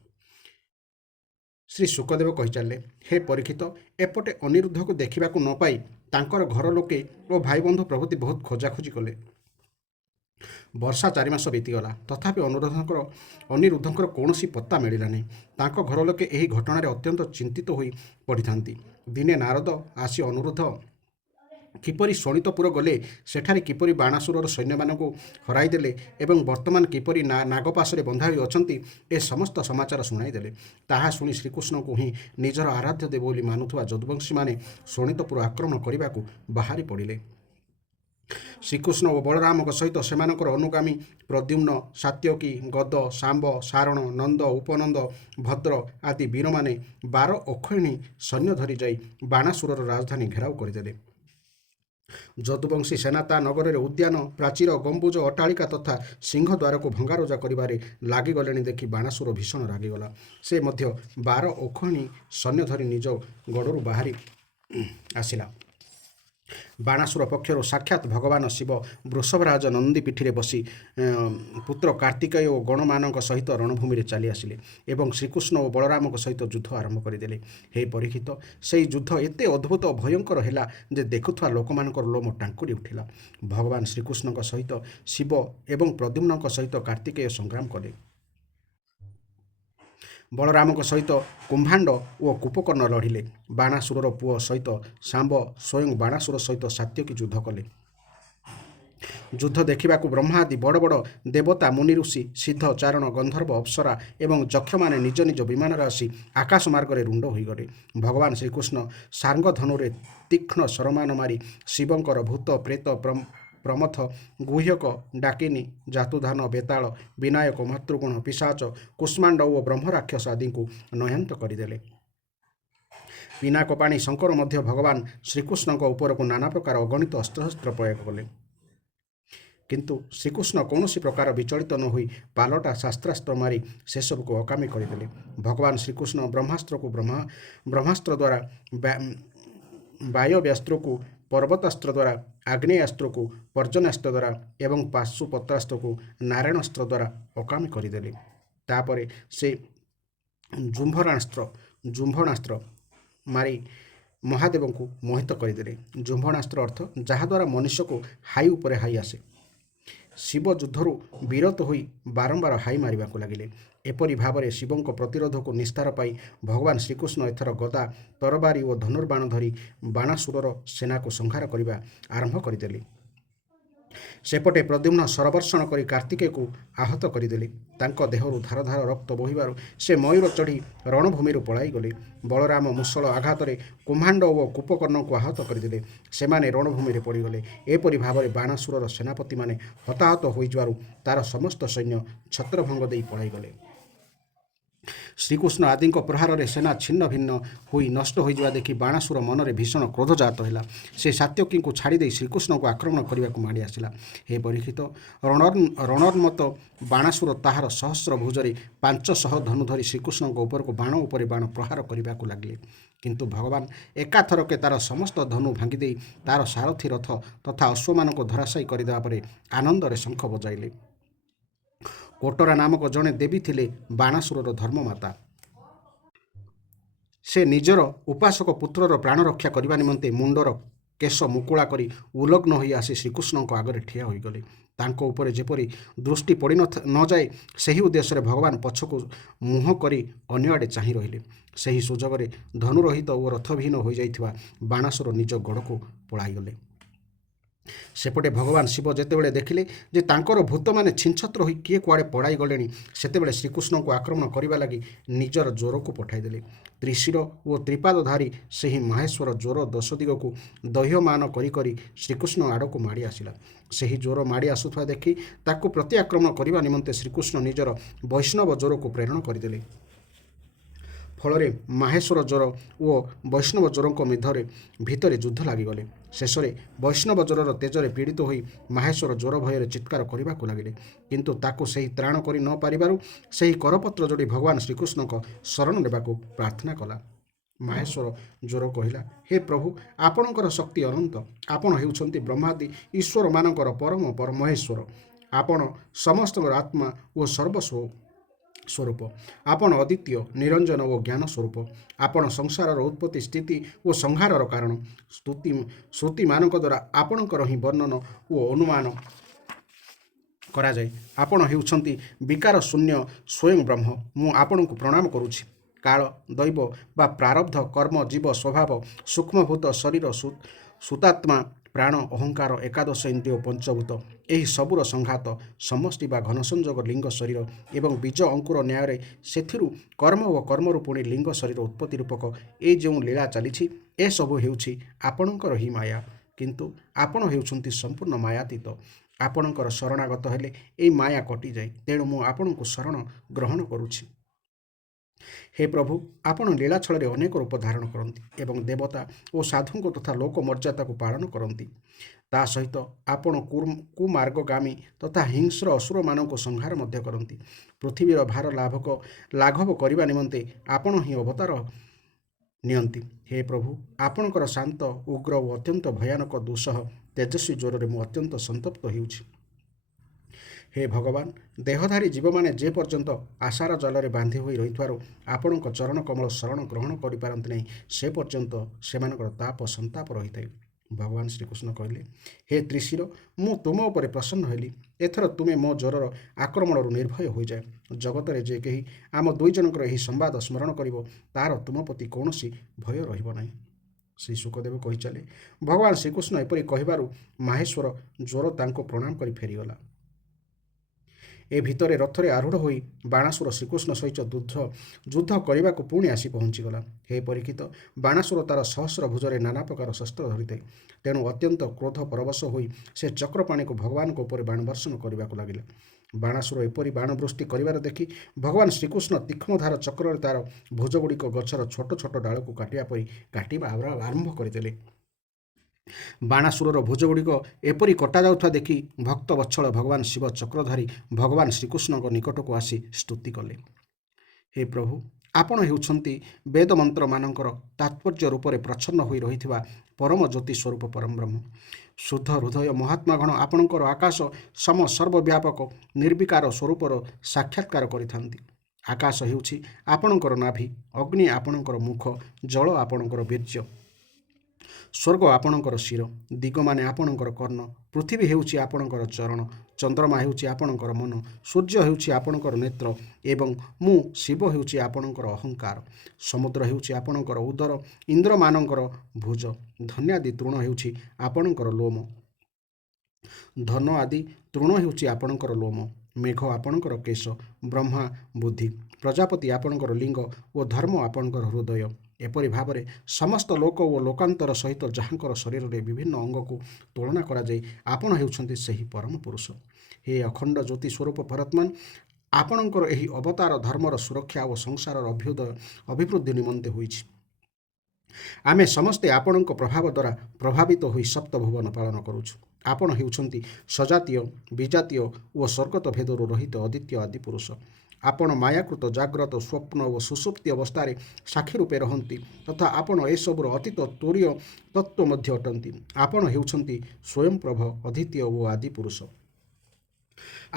ଶ୍ରୀ ଶୁକଦେବ କହିଚାଲିଲେ, ହେ ପରୀକ୍ଷିତ, ଏପଟେ ଅନିରୁଦ୍ଧକୁ ଦେଖିବାକୁ ନ ପାଇ ତାଙ୍କର ଘର ଲୋକେ ଓ ଭାଇବନ୍ଧୁ ପ୍ରଭୃତି ବହୁତ ଖୋଜାଖୋଜି କଲେ। ବର୍ଷା 4 ମାସ ବିତିଗଲା, ତଥାପି ଅନିରୁଦ୍ଧଙ୍କର କୌଣସି ପତ୍ତା ମିଳିଲା ନାହିଁ। ତାଙ୍କ ଘର ଲୋକେ ଏହି ଘଟଣାରେ ଅତ୍ୟନ୍ତ ଚିନ୍ତିତ ହୋଇ ପଡ଼ିଥାନ୍ତି। ଦିନେ ନାରଦ ଆସି ଅନୁରୁଦ୍ଧ କିପରି ଶୋଣିତପୁର ଗଲେ, ସେଠାରେ କିପରି ବାଣାସୁରର ସୈନ୍ୟମାନଙ୍କୁ ହରାଇଦେଲେ ଏବଂ ବର୍ତ୍ତମାନ କିପରି ନାଗପାଶରେ ବନ୍ଧା ହୋଇ ଅଛନ୍ତି, ଏ ସମସ୍ତ ସମାଚାର ଶୁଣାଇଦେଲେ। ତାହା ଶୁଣି ଶ୍ରୀକୃଷ୍ଣଙ୍କୁ ହିଁ ନିଜର ଆରାଧ୍ୟ ଦେବ ବୋଲି ମାନୁଥିବା ଯଦୁବଂଶୀମାନେ ଶୋଣିତପୁର ଆକ୍ରମଣ କରିବାକୁ ବାହାରି ପଡ଼ିଲେ। ଶ୍ରୀକୃଷ୍ଣ ଓ ବଳରାମଙ୍କ ସହିତ ସେମାନଙ୍କର ଅନୁଗାମୀ ପ୍ରଦ୍ୟୁମ୍ନ, ସାତ୍ୟକୀ, ଗଦ, ଶାମ୍ବ, ସାରଣ, ନନ୍ଦ, ଉପନନ୍ଦ, ଭଦ୍ର ଆଦି ବୀରମାନେ 12 ଅକ୍ଷୌହିଣୀ ସୈନ୍ୟ ଧରି ଯାଇ ବାଣାସୁରର ରାଜଧାନୀ ଘେରାଉ କରିଦେଲେ। ଯଦୁବଂଶୀ ସେନା ତା ନଗରରେ ଉଦ୍ୟାନ, ପ୍ରାଚୀର, ଗମ୍ବୁଜ, ଅଟ୍ଟାଳିକା ତଥା ସିଂହଦ୍ୱାରକୁ ଭଙ୍ଗାରୁଜା କରିବାରେ ଲାଗିଗଲେଣି ଦେଖି ବାଣାସୁର ଭୀଷଣ ରାଗିଗଲା। ସେ ମଧ୍ୟ 12 ଅକ୍ଷୌହିଣୀ ସୈନ୍ୟ ଧରି ନିଜ ଗଡ଼ରୁ ବାହାରି ଆସିଲା। ବାଣାସୁର ପକ୍ଷରୁ ସାକ୍ଷାତ ଭଗବାନ ଶିବ ବୃଷଭରାଜ ନନ୍ଦୀ ପିଠିରେ ବସି ପୁତ୍ର କାର୍ତ୍ତିକେୟ ଓ ଗଣମାନଙ୍କ ସହିତ ରଣଭୂମିରେ ଚାଲି ଆସିଲେ ଏବଂ ଶ୍ରୀକୃଷ୍ଣ ଓ ବଳରାମଙ୍କ ସହିତ ଯୁଦ୍ଧ ଆରମ୍ଭ କରିଦେଲେ। ହେ ପରୀକ୍ଷିତ, ସେହି ଯୁଦ୍ଧ ଏତେ ଅଦ୍ଭୁତ ଓ ଭୟଙ୍କର ହେଲା ଯେ ଦେଖୁଥିବା ଲୋକମାନଙ୍କର ଲୋମ ଟାଙ୍କୁରି ଉଠିଲା। ଭଗବାନ ଶ୍ରୀକୃଷ୍ଣଙ୍କ ସହିତ ଶିବ ଏବଂ ପ୍ରଦ୍ୟୁମ୍ନଙ୍କ ସହିତ କାର୍ତ୍ତିକେୟ ସଂଗ୍ରାମ କଲେ। ବଳରାମଙ୍କ ସହିତ କୁମ୍ଭାଣ୍ଡ ଓ କୁମ୍ଭକର୍ଣ୍ଣ ଲଢ଼ିଲେ। ବାଣାସୁରର ପୁଅ ସହିତ ଶାମ୍ବ ସ୍ୱୟଂ ବାଣାସୁର ସହିତ ସାତ୍ୟକୀ ଯୁଦ୍ଧ କଲେ। ଯୁଦ୍ଧ ଦେଖିବାକୁ ବ୍ରହ୍ମା ଆଦି ବଡ଼ ବଡ଼ ଦେବତା, ମୁନି ଋଷି, ସିଦ୍ଧ, ଚାରଣ, ଗନ୍ଧର୍ବ, ଅପ୍ସରା ଏବଂ ଯକ୍ଷମାନେ ନିଜ ନିଜ ବିମାନରେ ଆସି ଆକାଶ ମାର୍ଗରେ ରୁଣ୍ଡ ହୋଇଗଲେ। ଭଗବାନ ଶ୍ରୀକୃଷ୍ଣ ସାର୍ଙ୍ଗ ଧନୁରେ ତୀକ୍ଷ୍ଣ ଶରମାନ ମାରି ଶିବଙ୍କର ଭୂତ, ପ୍ରେତ, ପ୍ରମଥ, ଗୁହ୍ୟକ, ଡାକିନୀ, ଜାତୁଧାନ, ବେତାଳ, ବିନାୟକ, ମାତୃଗୁଣ, ପିଶାଚ, କୁଷ୍ମାଣ୍ଡ ଓ ବ୍ରହ୍ମରାକ୍ଷସ ଆଦିଙ୍କୁ ନୟାନ୍ତ କରିଦେଲେ। ପିନାକ ପାଣି ଶଙ୍କର ମଧ୍ୟ ଭଗବାନ ଶ୍ରୀକୃଷ୍ଣଙ୍କ ଉପରକୁ ନାନା ପ୍ରକାର ଅଗଣିତ ଅସ୍ତ୍ରଶସ୍ତ୍ର ପ୍ରୟୋଗ କଲେ। କିନ୍ତୁ ଶ୍ରୀକୃଷ୍ଣ କୌଣସି ପ୍ରକାର ବିଚଳିତ ନ ହୋଇ ପାଲଟା ଶାସ୍ତ୍ରାସ୍ତ୍ର ମାରି ସେସବୁକୁ ଅକାମୀ କରିଦେଲେ। ଭଗବାନ ଶ୍ରୀକୃଷ୍ଣ ବ୍ରହ୍ମାସ୍ତ୍ରକୁ ବ୍ରହ୍ମାସ୍ତ୍ର ଦ୍ୱାରା, ବାୟବ୍ୟାସ୍ତ୍ରକୁ ପର୍ବତାସ୍ତ୍ର ଦ୍ୱାରା, ଆଗ୍ନେୟାସ୍ତ୍ରକୁ ପର୍ଜନ୍ୟାସ୍ତ୍ର ଦ୍ୱାରା ଏବଂ ପାଶୁପତ୍ରାସ୍ତ୍ରକୁ ନାରାୟଣାସ୍ତ୍ର ଦ୍ୱାରା ଅକାମୀ କରିଦେଲେ। ତାପରେ ସେ ଜୁମ୍ଭଣାସ୍ତ୍ର ମାରି ମହାଦେବଙ୍କୁ ମୋହିତ କରିଦେଲେ। ଜୁମ୍ଭଣାସ୍ତ୍ର ଅର୍ଥ ଯାହାଦ୍ୱାରା ମନୁଷ୍ୟକୁ ହାଇ ଉପରେ ହାଇ ଆସେ। ଶିବ ଯୁଦ୍ଧରୁ ବିରତ ହୋଇ ବାରମ୍ବାର ହାଇ ମାରିବାକୁ ଲାଗିଲେ। ଏପରି ଭାବରେ ଶିବଙ୍କ ପ୍ରତିରୋଧକୁ ନିସ୍ତାର ପାଇ ଭଗବାନ ଶ୍ରୀକୃଷ୍ଣ ଏଥର ଗଦା, ତରବାରୀ ଓ ଧନୁର୍ବାଣ ଧରି ବାଣାସୁରର ସେନାକୁ ସଂହାର କରିବା ଆରମ୍ଭ କରିଦେଲେ। ସେପଟେ ପ୍ରଦ୍ୟୁମ୍ନ ସରବର୍ଷଣ କରି କାର୍ତ୍ତିକେୟକୁ ଆହତ କରିଦେଲେ। ତାଙ୍କ ଦେହରୁ ଧାର ଧାର ରକ୍ତ ବୋହିବାରୁ ସେ ମୟୂର ଚଢ଼ି ରଣଭୂମିରୁ ପଳାଇଗଲେ। ବଳରାମ ମୂଷଳ ଆଘାତରେ କୁମ୍ଭାଣ୍ଡ ଓ କୁମ୍ଭକର୍ଣ୍ଣଙ୍କୁ ଆହତ କରିଦେଲେ। ସେମାନେ ରଣଭୂମିରେ ପଡ଼ିଗଲେ। ଏପରି ଭାବରେ ବାଣାସୁରର ସେନାପତିମାନେ ହତାହତ ହୋଇଯିବାରୁ ତାର ସମସ୍ତ ସୈନ୍ୟ ଛତ୍ରଭଙ୍ଗ ଦେଇ ପଳାଇଗଲେ। ଶ୍ରୀକୃଷ୍ଣ ଆଦିଙ୍କ ପ୍ରହାରରେ ସେନା ଛିନ୍ନ ଭିନ୍ନ ହୋଇ ନଷ୍ଟ ହୋଇଯିବା ଦେଖି ବାଣାସୁର ମନରେ ଭୀଷଣ କ୍ରୋଧ ଜାତ ହେଲା। ସେ ସାତ୍ୟକୀଙ୍କୁ ଛାଡ଼ିଦେଇ ଶ୍ରୀକୃଷ୍ଣଙ୍କୁ ଆକ୍ରମଣ କରିବାକୁ ମାଡ଼ି ଆସିଲା। ହେ ପରୀକ୍ଷିତ, ରଣୋନ୍ମତ୍ତ ବାଣାସୁର ତାହାର ସହସ୍ର ଭୁଜରେ 500 ଧନୁ ଧରି ଶ୍ରୀକୃଷ୍ଣଙ୍କ ଉପରକୁ ବାଣ ଉପରେ ବାଣ ପ୍ରହାର କରିବାକୁ ଲାଗିଲେ। କିନ୍ତୁ ଭଗବାନ ଏକାଥରକେ ତାର ସମସ୍ତ ଧନୁ ଭାଙ୍ଗିଦେଇ ତାର ସାରଥୀ, ରଥ ତଥା ଅଶ୍ୱମାନଙ୍କୁ ଧରାଶାୟୀ କରିଦେବା ପରେ ଆନନ୍ଦରେ ଶଙ୍ଖ ବଜାଇଲେ। କୋଟରା ନାମକ ଜଣେ ଦେବୀ ଥିଲେ ବାଣାସୁରର ଧର୍ମମାତା। ସେ ନିଜର ଉପାସକ ପୁତ୍ରର ପ୍ରାଣ ରକ୍ଷା କରିବା ନିମନ୍ତେ ମୁଣ୍ଡର କେଶ ମୁକୁଳା କରି ଉଲଗ୍ନ ହୋଇ ଆସି ଶ୍ରୀକୃଷ୍ଣଙ୍କ ଆଗରେ ଠିଆ ହୋଇଗଲେ। ତାଙ୍କ ଉପରେ ଯେପରି ଦୃଷ୍ଟି ପଡ଼ି ନଯାଏ ସେହି ଉଦ୍ଦେଶ୍ୟରେ ଭଗବାନ ପଛକୁ ମୁହଁ କରି ଅନ୍ୟଆଡ଼େ ଚାହିଁ ରହିଲେ। ସେହି ସୁଯୋଗରେ ଧନୁରହିତ ଓ ରଥବିହୀନ ହୋଇଯାଇଥିବା ବାଣାସୁର ନିଜ ଗଡ଼କୁ ପଳାଇଗଲେ। ସେପଟେ ଭଗବାନ ଶିବ ଯେତେବେଳେ ଦେଖିଲେ ଯେ ତାଙ୍କର ଭୂତମାନେ ଛିନ୍ଛତ୍ର ହୋଇ କିଏ କୁଆଡ଼େ ପଳାଇ ଗଲେଣି, ସେତେବେଳେ ଶ୍ରୀକୃଷ୍ଣଙ୍କୁ ଆକ୍ରମଣ କରିବା ଲାଗି ନିଜର ଜ୍ୱରକୁ ପଠାଇଦେଲେ। ତ୍ରିଶିର ଓ ତ୍ରିପାଦଧାରୀ ସେହି ମାହେଶ୍ୱର ଜ୍ୱର 10 ଦିଗକୁ ଦହ୍ୟମାନ କରି କରି ଶ୍ରୀକୃଷ୍ଣ ଆଡ଼କୁ ମାଡ଼ି ଆସିଲା। ସେହି ଜ୍ୱର ମାଡ଼ି ଆସୁଥିବା ଦେଖି ତାକୁ ପ୍ରତି ଆକ୍ରମଣ କରିବା ନିମନ୍ତେ ଶ୍ରୀକୃଷ୍ଣ ନିଜର ବୈଷ୍ଣବ ଜ୍ୱରକୁ ପ୍ରେରଣ କରିଦେଲେ। ଫଳରେ ମାହେଶ୍ୱର ଜ୍ୱର ଓ ବୈଷ୍ଣବ ଜ୍ୱରଙ୍କ ଭିତରେ ଯୁଦ୍ଧ ଲାଗିଗଲେ। ଶେଷରେ ବୈଷ୍ଣବ ଜ୍ୱରର ତେଜରେ ପୀଡ଼ିତ ହୋଇ ମାହେଶ୍ୱର ଜ୍ୱର ଭୟରେ ଚିତ୍କାର କରିବାକୁ ଲାଗିଲେ। କିନ୍ତୁ ତାକୁ ସେହି ତ୍ରାଣ କରି ନ ପାରିବାରୁ ସେହି କରପତ୍ର ଯୋଡ଼ି ଭଗବାନ ଶ୍ରୀକୃଷ୍ଣଙ୍କ ଶରଣ ନେବାକୁ ପ୍ରାର୍ଥନା କଲା। ମାହେଶ୍ୱର ଜ୍ୱର କହିଲା, ହେ ପ୍ରଭୁ, ଆପଣଙ୍କର ଶକ୍ତି ଅନନ୍ତ। ଆପଣ ହେଉଛନ୍ତି ବ୍ରହ୍ମାଦି ଈଶ୍ୱରମାନଙ୍କର ପରମ ମହେଶ୍ୱର। ଆପଣ ସମସ୍ତଙ୍କର ଆତ୍ମା ଓ ସ୍ୱରୂପ। ଆପଣ ଅଦ୍ୱିତୀୟ, ନିରଞ୍ଜନ ଓ ଜ୍ଞାନ ସ୍ୱରୂପ। ଆପଣ ସଂସାରର ଉତ୍ପତ୍ତି, ସ୍ଥିତି ଓ ସଂହାରର କାରଣ। ଶ୍ରୁତିମାନଙ୍କ ଦ୍ୱାରା ଆପଣଙ୍କର ହିଁ ବର୍ଣ୍ଣନ ଓ ଅନୁମାନ କରାଯାଏ। ଆପଣ ହେଉଛନ୍ତି ବିକାର ଶୂନ୍ୟ ସ୍ୱୟଂ ବ୍ରହ୍ମ। ମୁଁ ଆପଣଙ୍କୁ ପ୍ରଣାମ କରୁଛି। କାଳ, ଦୈବ ବା ପ୍ରାରବ୍ଧ, କର୍ମ, ଜୀବ ସ୍ୱଭାବ, ସୂକ୍ଷ୍ମଭୂତ ଶରୀର, ସୁତାତ୍ମା, ପ୍ରାଣ, ଅହଙ୍କାର, ଏକାଦଶ ଇନ୍ଦ୍ରିୟ, ପଞ୍ଚଭୂତ, ଏହି ସବୁର ସଂଘାତ, ସମଷ୍ଟି ବା ଘନସଂଯୋଗ ଲିଙ୍ଗ ଶରୀର ଏବଂ ବୀଜ ଅଙ୍କୁର ନ୍ୟାୟରେ ସେଥିରୁ କର୍ମ ଓ କର୍ମରୁ ପୁଣି ଲିଙ୍ଗ ଶରୀର ଉତ୍ପତ୍ତି ରୂପକ ଏ ଯେଉଁ ଲୀଳା ଚାଲିଛି, ଏସବୁ ହେଉଛି ଆପଣଙ୍କର ହିଁ ମାୟା। କିନ୍ତୁ ଆପଣ ହେଉଛନ୍ତି ସମ୍ପୂର୍ଣ୍ଣ ମାୟାତୀତ। ଆପଣଙ୍କର ଶରଣାଗତ ହେଲେ ଏହି ମାୟା କଟିଯାଏ। ତେଣୁ ମୁଁ ଆପଣଙ୍କୁ ଶରଣ ଗ୍ରହଣ କରୁଛି। ହେ ପ୍ରଭୁ, ଆପଣ ଲୀଳାଛଳରେ ଅନେକ ରୂପ ଧାରଣ କରନ୍ତି ଏବଂ ଦେବତା ଓ ସାଧୁଙ୍କ ତଥା ଲୋକ ମର୍ଯ୍ୟାଦାକୁ ପାଳନ କରନ୍ତି। ତା ସହିତ ଆପଣ କୁମାର୍ଗଗାମୀ ତଥା ହିଂସ୍ର ଅସୁରମାନଙ୍କୁ ସଂହାର ମଧ୍ୟ କରନ୍ତି। ପୃଥିବୀର ଭାର ଲାଘବ କରିବା ନିମନ୍ତେ ଆପଣ ହିଁ ଅବତାର ନିଅନ୍ତି। ହେ ପ୍ରଭୁ, ଆପଣଙ୍କର ଶାନ୍ତ, ଉଗ୍ର ଓ ଅତ୍ୟନ୍ତ ଭୟାନକ ଦୁଃସହ ତେଜସ୍ୱୀ ଜ୍ୱରରେ ମୁଁ ଅତ୍ୟନ୍ତ ସନ୍ତପ୍ତ ହେଉଛି। ହେ ଭଗବାନ, ଦେହଧାରୀ ଜୀବମାନେ ଯେ ପର୍ଯ୍ୟନ୍ତ ଆଶାର ଜାଲରେ ବାନ୍ଧି ହୋଇ ରହିଥିବାରୁ ଆପଣଙ୍କ ଚରଣ କମଳ ଶରଣ ଗ୍ରହଣ କରିପାରନ୍ତି ନାହିଁ, ସେ ପର୍ଯ୍ୟନ୍ତ ସେମାନଙ୍କର ତାପ ସନ୍ତାପ ରହିଥାଏ। ଭଗବାନ ଶ୍ରୀକୃଷ୍ଣ କହିଲେ, ହେ ତ୍ରିଶିର, ମୁଁ ତୁମ ଉପରେ ପ୍ରସନ୍ନ ହେଲି। ଏଥର ତୁମେ ମୋ ଜ୍ୱରର ଆକ୍ରମଣରୁ ନିର୍ଭୟ ହୋଇଯାଏ। ଜଗତରେ ଯେ କେହି ଆମ ଦୁଇ ଜଣଙ୍କର ଏହି ସମ୍ବାଦ ସ୍ମରଣ କରିବ, ତାର ତୁମ ପ୍ରତି କୌଣସି ଭୟ ରହିବ ନାହିଁ। ଶ୍ରୀ ଶୁକଦେବ କହିଚାଲେ, ଭଗବାନ ଶ୍ରୀକୃଷ୍ଣ ଏପରି କହିବାରୁ ମାହେଶ୍ୱର ଜ୍ୱର ତାଙ୍କୁ ପ୍ରଣାମ କରି ଫେରିଗଲା। ଏ ଭିତରେ ରଥରେ ଆରୂଢ଼ ହୋଇ ବାଣାସୁର ଶ୍ରୀକୃଷ୍ଣ ସହିତ ଯୁଦ୍ଧ କରିବାକୁ ପୁଣି ଆସି ପହଞ୍ଚିଗଲା। ହେ ପରୀକ୍ଷିତ, ବାଣାସୁର ତାର ସହସ୍ର ଭୁଜରେ ନାନା ପ୍ରକାର ଶସ୍ତ୍ର ଧରିଥାଏ। ତେଣୁ ଅତ୍ୟନ୍ତ କ୍ରୋଧ ପରବଶ ହୋଇ ସେ ଚକ୍ରପାଣିକୁ ଭଗବାନଙ୍କ ଉପରେ ବାଣ ବର୍ଷଣ କରିବାକୁ ଲାଗିଲା। ବାଣାସୁର ଏପରି ବାଣ ବୃଷ୍ଟି କରିବାର ଦେଖି ଭଗବାନ ଶ୍ରୀକୃଷ୍ଣ ତୀକ୍ଷ୍ଣଧାର ଚକ୍ରରେ ତାର ଭୁଜଗୁଡ଼ିକ ଗଛର ଛୋଟ ଛୋଟ ଡାଳକୁ କାଟିବା ପରି କାଟିବା ଆରମ୍ଭ କରିଦେଲେ। ବାଣାସୁରର ଭୁଜଗୁଡ଼ିକ ଏପରି କଟାଯାଉଥିବା ଦେଖି ଭକ୍ତବତ୍ସଳ ଭଗବାନ ଶିବ ଚକ୍ରଧାରୀ ଭଗବାନ ଶ୍ରୀକୃଷ୍ଣଙ୍କ ନିକଟକୁ ଆସି ସ୍ତୁତି କଲେ। ହେ ପ୍ରଭୁ, ଆପଣ ହେଉଛନ୍ତି ବେଦମନ୍ତ୍ରମାନଙ୍କର ତାତ୍ପର୍ଯ୍ୟ ରୂପରେ ପ୍ରଚ୍ଛନ୍ନ ହୋଇ ରହିଥିବା ପରମ ଜ୍ୟୋତି ସ୍ୱରୂପ ପରମବ୍ରହ୍ମ। ଶୁଦ୍ଧ ହୃଦୟ ମହାତ୍ମାଗଣ ଆପଣଙ୍କର ଆକାଶ ସର୍ବବ୍ୟାପକ ନିର୍ବିକାର ସ୍ୱରୂପର ସାକ୍ଷାତକାର କରିଥାନ୍ତି। ଆକାଶ ହେଉଛି ଆପଣଙ୍କର ନାଭି, ଅଗ୍ନି ଆପଣଙ୍କର ମୁଖ, ଜଳ ଆପଣଙ୍କର ବୀର୍ଯ୍ୟ, ସ୍ୱର୍ଗ ଆପଣଙ୍କର ଶିର, ଦିଗମାନେ ଆପଣଙ୍କର କର୍ଣ୍ଣ, ପୃଥିବୀ ହେଉଛି ଆପଣଙ୍କର ଚରଣ, ଚନ୍ଦ୍ରମା ହେଉଛି ଆପଣଙ୍କର ମନ, ସୂର୍ଯ୍ୟ ହେଉଛି ଆପଣଙ୍କର ନେତ୍ର ଏବଂ ମୁଁ ଶିବ ହେଉଛି ଆପଣଙ୍କର ଅହଙ୍କାର। ସମୁଦ୍ର ହେଉଛି ଆପଣଙ୍କର ଉଦର, ଇନ୍ଦ୍ରମାନଙ୍କର ଭୁଜ, ଧନ୍ୟାଦି ତୃଣ ହେଉଛି ଆପଣଙ୍କର ଲୋମ, ଧନ ଆଦି ତୃଣ ହେଉଛି ଆପଣଙ୍କର ଲୋମ, ମେଘ ଆପଣଙ୍କର କେଶ, ବ୍ରହ୍ମା ବୁଦ୍ଧି, ପ୍ରଜାପତି ଆପଣଙ୍କର ଲିଙ୍ଗ ଓ ଧର୍ମ ଆପଣଙ୍କର ହୃଦୟ। ଏପରି ଭାବରେ ସମସ୍ତ ଲୋକ ଓ ଲୋକାନ୍ତର ସହିତ ଯାହାଙ୍କର ଶରୀରରେ ବିଭିନ୍ନ ଅଙ୍ଗକୁ ତୁଳନା କରାଯାଇ ଆପଣ ହେଉଛନ୍ତି ସେହି ପରମ ପୁରୁଷ। ହେ ଅଖଣ୍ଡ ଜ୍ୟୋତି ସ୍ୱରୂପ ପରତ୍ମାନ, ଆପଣଙ୍କର ଏହି ଅବତାର ଧର୍ମର ସୁରକ୍ଷା ଓ ସଂସାରର ଅଭିବୃଦ୍ଧି ନିମନ୍ତେ ହୋଇଛି। ଆମେ ସମସ୍ତେ ଆପଣଙ୍କ ପ୍ରଭାବ ଦ୍ୱାରା ପ୍ରଭାବିତ ହୋଇ ସପ୍ତଭୁବନ ପାଳନ କରୁଛୁ। ଆପଣ ହେଉଛନ୍ତି ସଜାତୀୟ, ବିଜାତୀୟ ଓ ସ୍ୱର୍ଗତ ଭେଦରୁ ରହିତ ଅଦ୍ୱିତୀୟ ଆଦି ପୁରୁଷ। ଆପଣ ମାୟାକୃତ ଜାଗ୍ରତ, ସ୍ୱପ୍ନ ଓ ସୁଷୁପ୍ତି ଅବସ୍ଥାରେ ସାକ୍ଷୀ ରୂପେ ରହନ୍ତି ତଥା ଆପଣ ଏସବୁର ଅତୀତ ତୁରୀୟ ତତ୍ତ୍ୱ ମଧ୍ୟ ଅଟନ୍ତି। ଆପଣ ହେଉଛନ୍ତି ସ୍ୱୟଂପ୍ରଭ, ଅଦ୍ୱିତୀୟ ଓ ଆଦି ପୁରୁଷ।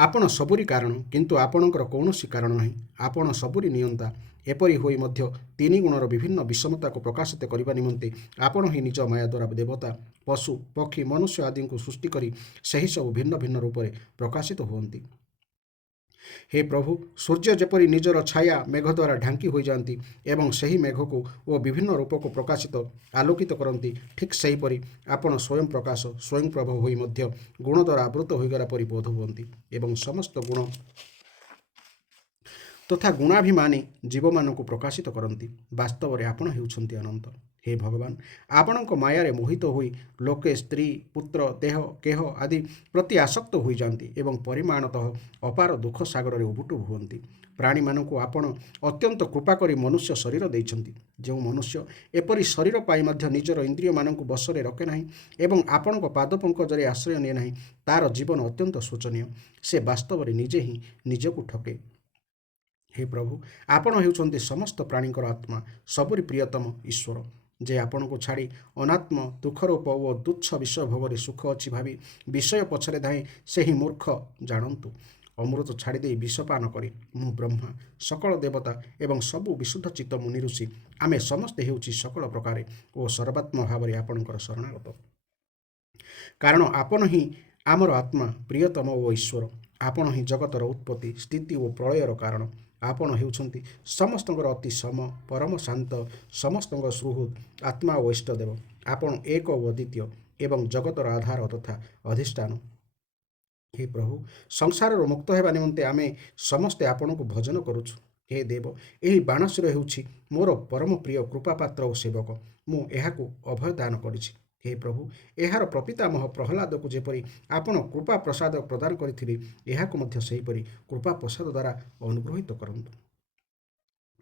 ଆପଣ ସବୁରି କାରଣ, କିନ୍ତୁ ଆପଣଙ୍କର କୌଣସି କାରଣ ନାହିଁ। ଆପଣ ସବୁରି ନିୟନ୍ତା। ଏପରି ହୋଇ ମଧ୍ୟ ତିନି ଗୁଣର ବିଭିନ୍ନ ବିଷମତାକୁ ପ୍ରକାଶିତ କରିବା ନିମନ୍ତେ ଆପଣ ହିଁ ନିଜ ମାୟା ଦ୍ୱାରା ଦେବତା, ପଶୁ, ପକ୍ଷୀ, ମନୁଷ୍ୟ ଆଦିଙ୍କୁ ସୃଷ୍ଟି କରି ସେହିସବୁ ଭିନ୍ନ ଭିନ୍ନ ରୂପରେ ପ୍ରକାଶିତ ହୁଅନ୍ତି। ହେ ପ୍ରଭୁ, ସୂର୍ଯ୍ୟ ଯେପରି ନିଜର ଛାୟା ମେଘ ଦ୍ୱାରା ଢାଙ୍କି ହୋଇଯାଆନ୍ତି ଏବଂ ସେହି ମେଘକୁ ଓ ବିଭିନ୍ନ ରୂପକୁ ପ୍ରକାଶିତ ଆଲୋକିତ କରନ୍ତି, ଠିକ୍ ସେହିପରି ଆପଣ ସ୍ୱୟଂ ପ୍ରକାଶ, ସ୍ୱୟଂପ୍ରଭ ହୋଇ ମଧ୍ୟ ଗୁଣ ଦ୍ୱାରା ଆବୃତ ହୋଇଗଲା ପରି ବୋଧ ହୁଅନ୍ତି ଏବଂ ସମସ୍ତ ଗୁଣ ତଥା ଗୁଣାଭିମାନୀ ଜୀବମାନଙ୍କୁ ପ୍ରକାଶିତ କରନ୍ତି। ବାସ୍ତବରେ ଆପଣ ହେଉଛନ୍ତି ଅନନ୍ତ। ହେ ଭଗବାନ, ଆପଣଙ୍କ ମାୟାରେ ମୋହିତ ହୋଇ ଲୋକେ ସ୍ତ୍ରୀ, ପୁତ୍ର, ଦେହ, କେହ ଆଦି ପ୍ରତି ଆସକ୍ତ ହୋଇଯାଆନ୍ତି ଏବଂ ପରିମାଣତଃ ଅପାର ଦୁଃଖ ସାଗରରେ ଉବୁଟୁବୁ ହୁଅନ୍ତି। ପ୍ରାଣୀମାନଙ୍କୁ ଆପଣ ଅତ୍ୟନ୍ତ କୃପା କରି ମନୁଷ୍ୟ ଶରୀର ଦେଇଛନ୍ତି। ଯେଉଁ ମନୁଷ୍ୟ ଏପରି ଶରୀର ପାଇ ମଧ୍ୟ ନିଜର ଇନ୍ଦ୍ରିୟମାନଙ୍କୁ ବଶରେ ରଖେ ନାହିଁ ଏବଂ ଆପଣଙ୍କ ପାଦ ପଙ୍କଜରେ ଆଶ୍ରୟ ନିଏ ନାହିଁ, ତାର ଜୀବନ ଅତ୍ୟନ୍ତ ଶୋଚନୀୟ। ସେ ବାସ୍ତବରେ ନିଜେ ହିଁ ନିଜକୁ ଠକେ। ହେ ପ୍ରଭୁ, ଆପଣ ହେଉଛନ୍ତି ସମସ୍ତ ପ୍ରାଣୀଙ୍କର ଆତ୍ମା, ସବୁରି ପ୍ରିୟତମ ଈଶ୍ୱର। ଯେ ଆପଣଙ୍କୁ ଛାଡ଼ି ଅନାତ୍ମ, ଦୁଃଖରୂପ ଓ ତୁଚ୍ଛ ବିଷୟ ଭୋଗରେ ସୁଖ ଅଛି ଭାବି ବିଷୟ ପଛରେ ଧାଇଁ ସେହି ମୂର୍ଖ ଜାଣନ୍ତୁ, ଅମୃତ ଛାଡ଼ିଦେଇ ବିଷପାନ କରି ମୁଁ ବ୍ରହ୍ମା, ସକଳ ଦେବତା ଏବଂ ସବୁ ବିଶୁଦ୍ଧ ଚିତ୍ତ ମୁନି ଋଷି ଆମେ ସମସ୍ତେ ହେଉଛି ସକଳ ପ୍ରକାରେ ଓ ସର୍ବାତ୍ମ ଭାବରେ ଆପଣଙ୍କର ଶରଣାଗତ। କାରଣ ଆପଣ ହିଁ ଆମର ଆତ୍ମା, ପ୍ରିୟତମ ଓ ଈଶ୍ୱର। ଆପଣ ହିଁ ଜଗତର ଉତ୍ପତ୍ତି, ସ୍ଥିତି ଓ ପ୍ରଳୟର କାରଣ। ଆପଣ ହେଉଛନ୍ତି ସମସ୍ତଙ୍କର ଅତି ସମ, ପରମ ଶାନ୍ତ, ସମସ୍ତଙ୍କ ସୁହୃଦ, ଆତ୍ମା ଓ ଇଷ୍ଟଦେବ। ଆପଣ ଏକ ଓ ଅଦ୍ୱିତୀୟ ଏବଂ ଜଗତର ଆଧାର ତଥା ଅଧିଷ୍ଠାନ। ହେ ପ୍ରଭୁ, ସଂସାରରୁ ମୁକ୍ତ ହେବା ନିମନ୍ତେ ଆମେ ସମସ୍ତେ ଆପଣଙ୍କୁ ଭଜନ କରୁଛୁ। ହେ ଦେବ, ଏହି ବାଣଶୂର ହେଉଛି ମୋର ପରମ ପ୍ରିୟ କୃପାପାତ୍ର ଓ ସେବକ। ମୁଁ ଏହାକୁ ଅଭୟ ଦାନ କରିଛି। ହେ ପ୍ରଭୁ, ଏହାର ପ୍ରପିତାମହ ପ୍ରହ୍ଲାଦକୁ ଯେପରି ଆପଣ କୃପା ପ୍ରସାଦ ପ୍ରଦାନ କରିଥିଲେ, ଏହାକୁ ମଧ୍ୟ ସେହିପରି କୃପା ପ୍ରସାଦ ଦ୍ୱାରା ଅନୁଗ୍ରହିତ କରନ୍ତୁ।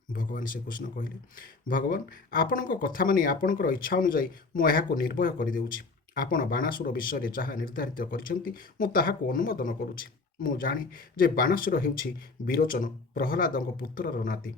ଭଗବାନ ଶ୍ରୀକୃଷ୍ଣ କହିଲେ, ଭଗବାନ, ଆପଣଙ୍କ କଥା ମାନି ଆପଣଙ୍କର ଇଚ୍ଛା ଅନୁଯାୟୀ ମୁଁ ଏହାକୁ ନିର୍ଭୟ କରିଦେଉଛି। ଆପଣ ବାଣାସୁର ବିଷୟରେ ଯାହା ନିର୍ଦ୍ଧାରିତ କରିଛନ୍ତି, ମୁଁ ତାହାକୁ ଅନୁମୋଦନ କରୁଛି। ମୁଁ ଜାଣେ ଯେ ବାଣାସୁର ହେଉଛି ବିରୋଚନ, ପ୍ରହ୍ଲାଦଙ୍କ ପୁତ୍ରର ନାତି।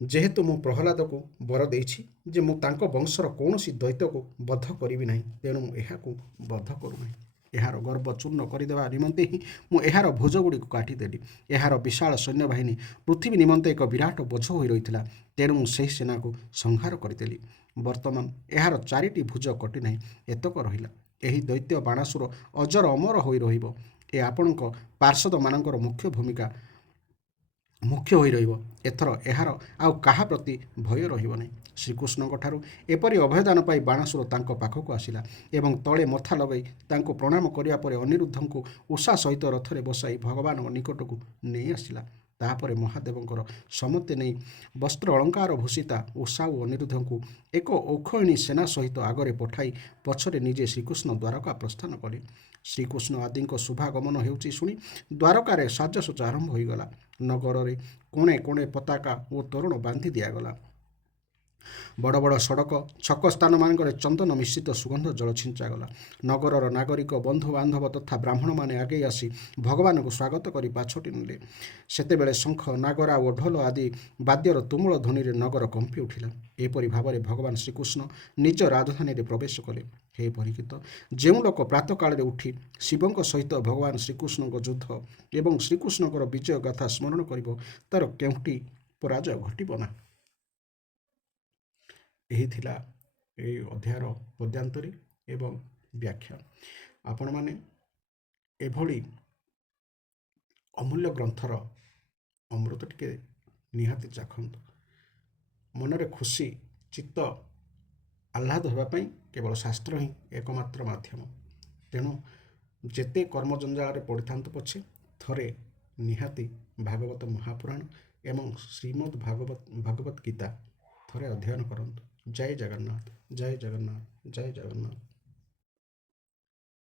ଯେହେତୁ ମୁଁ ପ୍ରହ୍ଲାଦକୁ ବର ଦେଇଛି ଯେ ମୁଁ ତାଙ୍କ ବଂଶର କୌଣସି ଦୈତ୍ୟକୁ ବଧ କରିବି ନାହିଁ, ତେଣୁ ମୁଁ ଏହାକୁ ବଧ କରୁନାହିଁ। ଏହାର ଗର୍ବ ଚୂର୍ଣ୍ଣ କରିଦେବା ନିମନ୍ତେ ହିଁ ମୁଁ ଏହାର ଭୁଜଗୁଡ଼ିକୁ କାଟିଦେଲି। ଏହାର ବିଶାଳ ସୈନ୍ୟବାହିନୀ ପୃଥିବୀ ନିମନ୍ତେ ଏକ ବିରାଟ ବୋଝ ହୋଇ ରହିଥିଲା, ତେଣୁ ମୁଁ ସେହି ସେନାକୁ ସଂହାର କରିଦେଲି। ବର୍ତ୍ତମାନ ଏହାର 4ଟି ଭୁଜ କଟିନାହିଁ, ଏତକ ରହିଲା। ଏହି ଦୈତ୍ୟ ବାଣାସୁର ଅଜର ଅମର ହୋଇ ରହିବ। ଏ ଆପଣଙ୍କ ପାର୍ଷଦମାନଙ୍କର ମୁଖ୍ୟ ହୋଇ ରହିବ। ଏଥର ଏହାର ଆଉ କାହା ପ୍ରତି ଭୟ ରହିବ ନାହିଁ। ଶ୍ରୀକୃଷ୍ଣଙ୍କଠାରୁ ଏପରି ଅଭୟଦାନ ପାଇ ବାଣାସୁର ତାଙ୍କ ପାଖକୁ ଆସିଲା ଏବଂ ତଳେ ମଥା ଲଗାଇ ତାଙ୍କୁ ପ୍ରଣାମ କରିବା ପରେ ଅନିରୁଦ୍ଧଙ୍କୁ ଉଷା ସହିତ ରଥରେ ବସାଇ ଭଗବାନଙ୍କ ନିକଟକୁ ନେଇ ଆସିଲା। ତାହାପରେ ମହାଦେବଙ୍କର ସମତେ ନେଇ ବସ୍ତ୍ର ଅଳଙ୍କାର ଭୂଷିତା ଉଷା ଓ ଅନିରୁଦ୍ଧଙ୍କୁ ଏକ ଅକ୍ଷୟଣୀ ସେନା ସହିତ ଆଗରେ ପଠାଇ ପଛରେ ନିଜେ ଶ୍ରୀକୃଷ୍ଣ ଦ୍ୱାରକା ପ୍ରସ୍ଥାନ କଲେ। ଶ୍ରୀକୃଷ୍ଣ ଆଦିଙ୍କ ଶୁଭାଗମନ ହେଉଛି ଶୁଣି ଦ୍ୱାରକାରେ ସାଜସଜ୍ଜା ଆରମ୍ଭ ହୋଇଗଲା। ନଗରରେ କୋଣେ କୋଣେ ପତାକା ଓ ତୋରଣ ବାନ୍ଧି ଦିଆଗଲା। ବଡ଼ ବଡ଼ ସଡ଼କ ଛକ ସ୍ଥାନମାନଙ୍କରେ ଚନ୍ଦନ ମିଶ୍ରିତ ସୁଗନ୍ଧ ଜଳ ଛିଞ୍ଚାଗଲା। ନଗରର ନାଗରିକ, ବନ୍ଧୁବାନ୍ଧବ ତଥା ବ୍ରାହ୍ମଣମାନେ ଆଗେଇ ଆସି ଭଗବାନଙ୍କୁ ସ୍ୱାଗତ କରି ପାଛୋଟି ନେଲେ। ସେତେବେଳେ ଶଙ୍ଖ, ନାଗରା ଓ ଢୋଲ ଆଦି ବାଦ୍ୟର ତୁମୁଳ ଧ୍ୱନିରେ ନଗର କମ୍ପି ଉଠିଲା। ଏପରି ଭାବରେ ଭଗବାନ ଶ୍ରୀକୃଷ୍ଣ ନିଜ ରାଜଧାନୀରେ ପ୍ରବେଶ କଲେ। ହେ ପରୀକ୍ଷିତ, ଯେଉଁ ଲୋକ ପ୍ରାତଃକାଳରେ ଉଠି ଶିବଙ୍କ ସହିତ ଭଗବାନ ଶ୍ରୀକୃଷ୍ଣଙ୍କ ଯୁଦ୍ଧ ଏବଂ ଶ୍ରୀକୃଷ୍ଣଙ୍କର ବିଜୟ ଗାଥା ସ୍ମରଣ କରିବ, ତାର କେଉଁଠି ପରାଜୟ ଘଟିବ ନା। ଏହି ଥିଲା ଏହି ଅଧ୍ୟାୟର ପଦ୍ୟାନ୍ତରୀ ଏବଂ ବ୍ୟାଖ୍ୟା। ଆପଣମାନେ ଏଭଳି ଅମୂଲ୍ୟ ଗ୍ରନ୍ଥର ଅମୃତ ଟିକେ ନିହାତି ଚାଖନ୍ତୁ। ମନରେ ଖୁସି, ଚିତ୍ତ ଆହ୍ଲାଦ ହେବା ପାଇଁ କେବଳ ଶାସ୍ତ୍ର ହିଁ ଏକମାତ୍ର ମାଧ୍ୟମ। ତେଣୁ ଯେତେ କର୍ମଜଞ୍ଜାଳରେ ପଡ଼ିଥାନ୍ତୁ ପଛେ ଥରେ ନିହାତି ଭାଗବତ ମହାପୁରାଣ ଏବଂ ଶ୍ରୀମଦ୍ ଭାଗବତ ଗୀତା ଥରେ ଅଧ୍ୟୟନ କରନ୍ତୁ। ଜୟ ଜଗନ୍ନାଥ, ଜୟ ଜଗନ୍ନାଥ, ଜୟ ଜଗନ୍ନାଥ।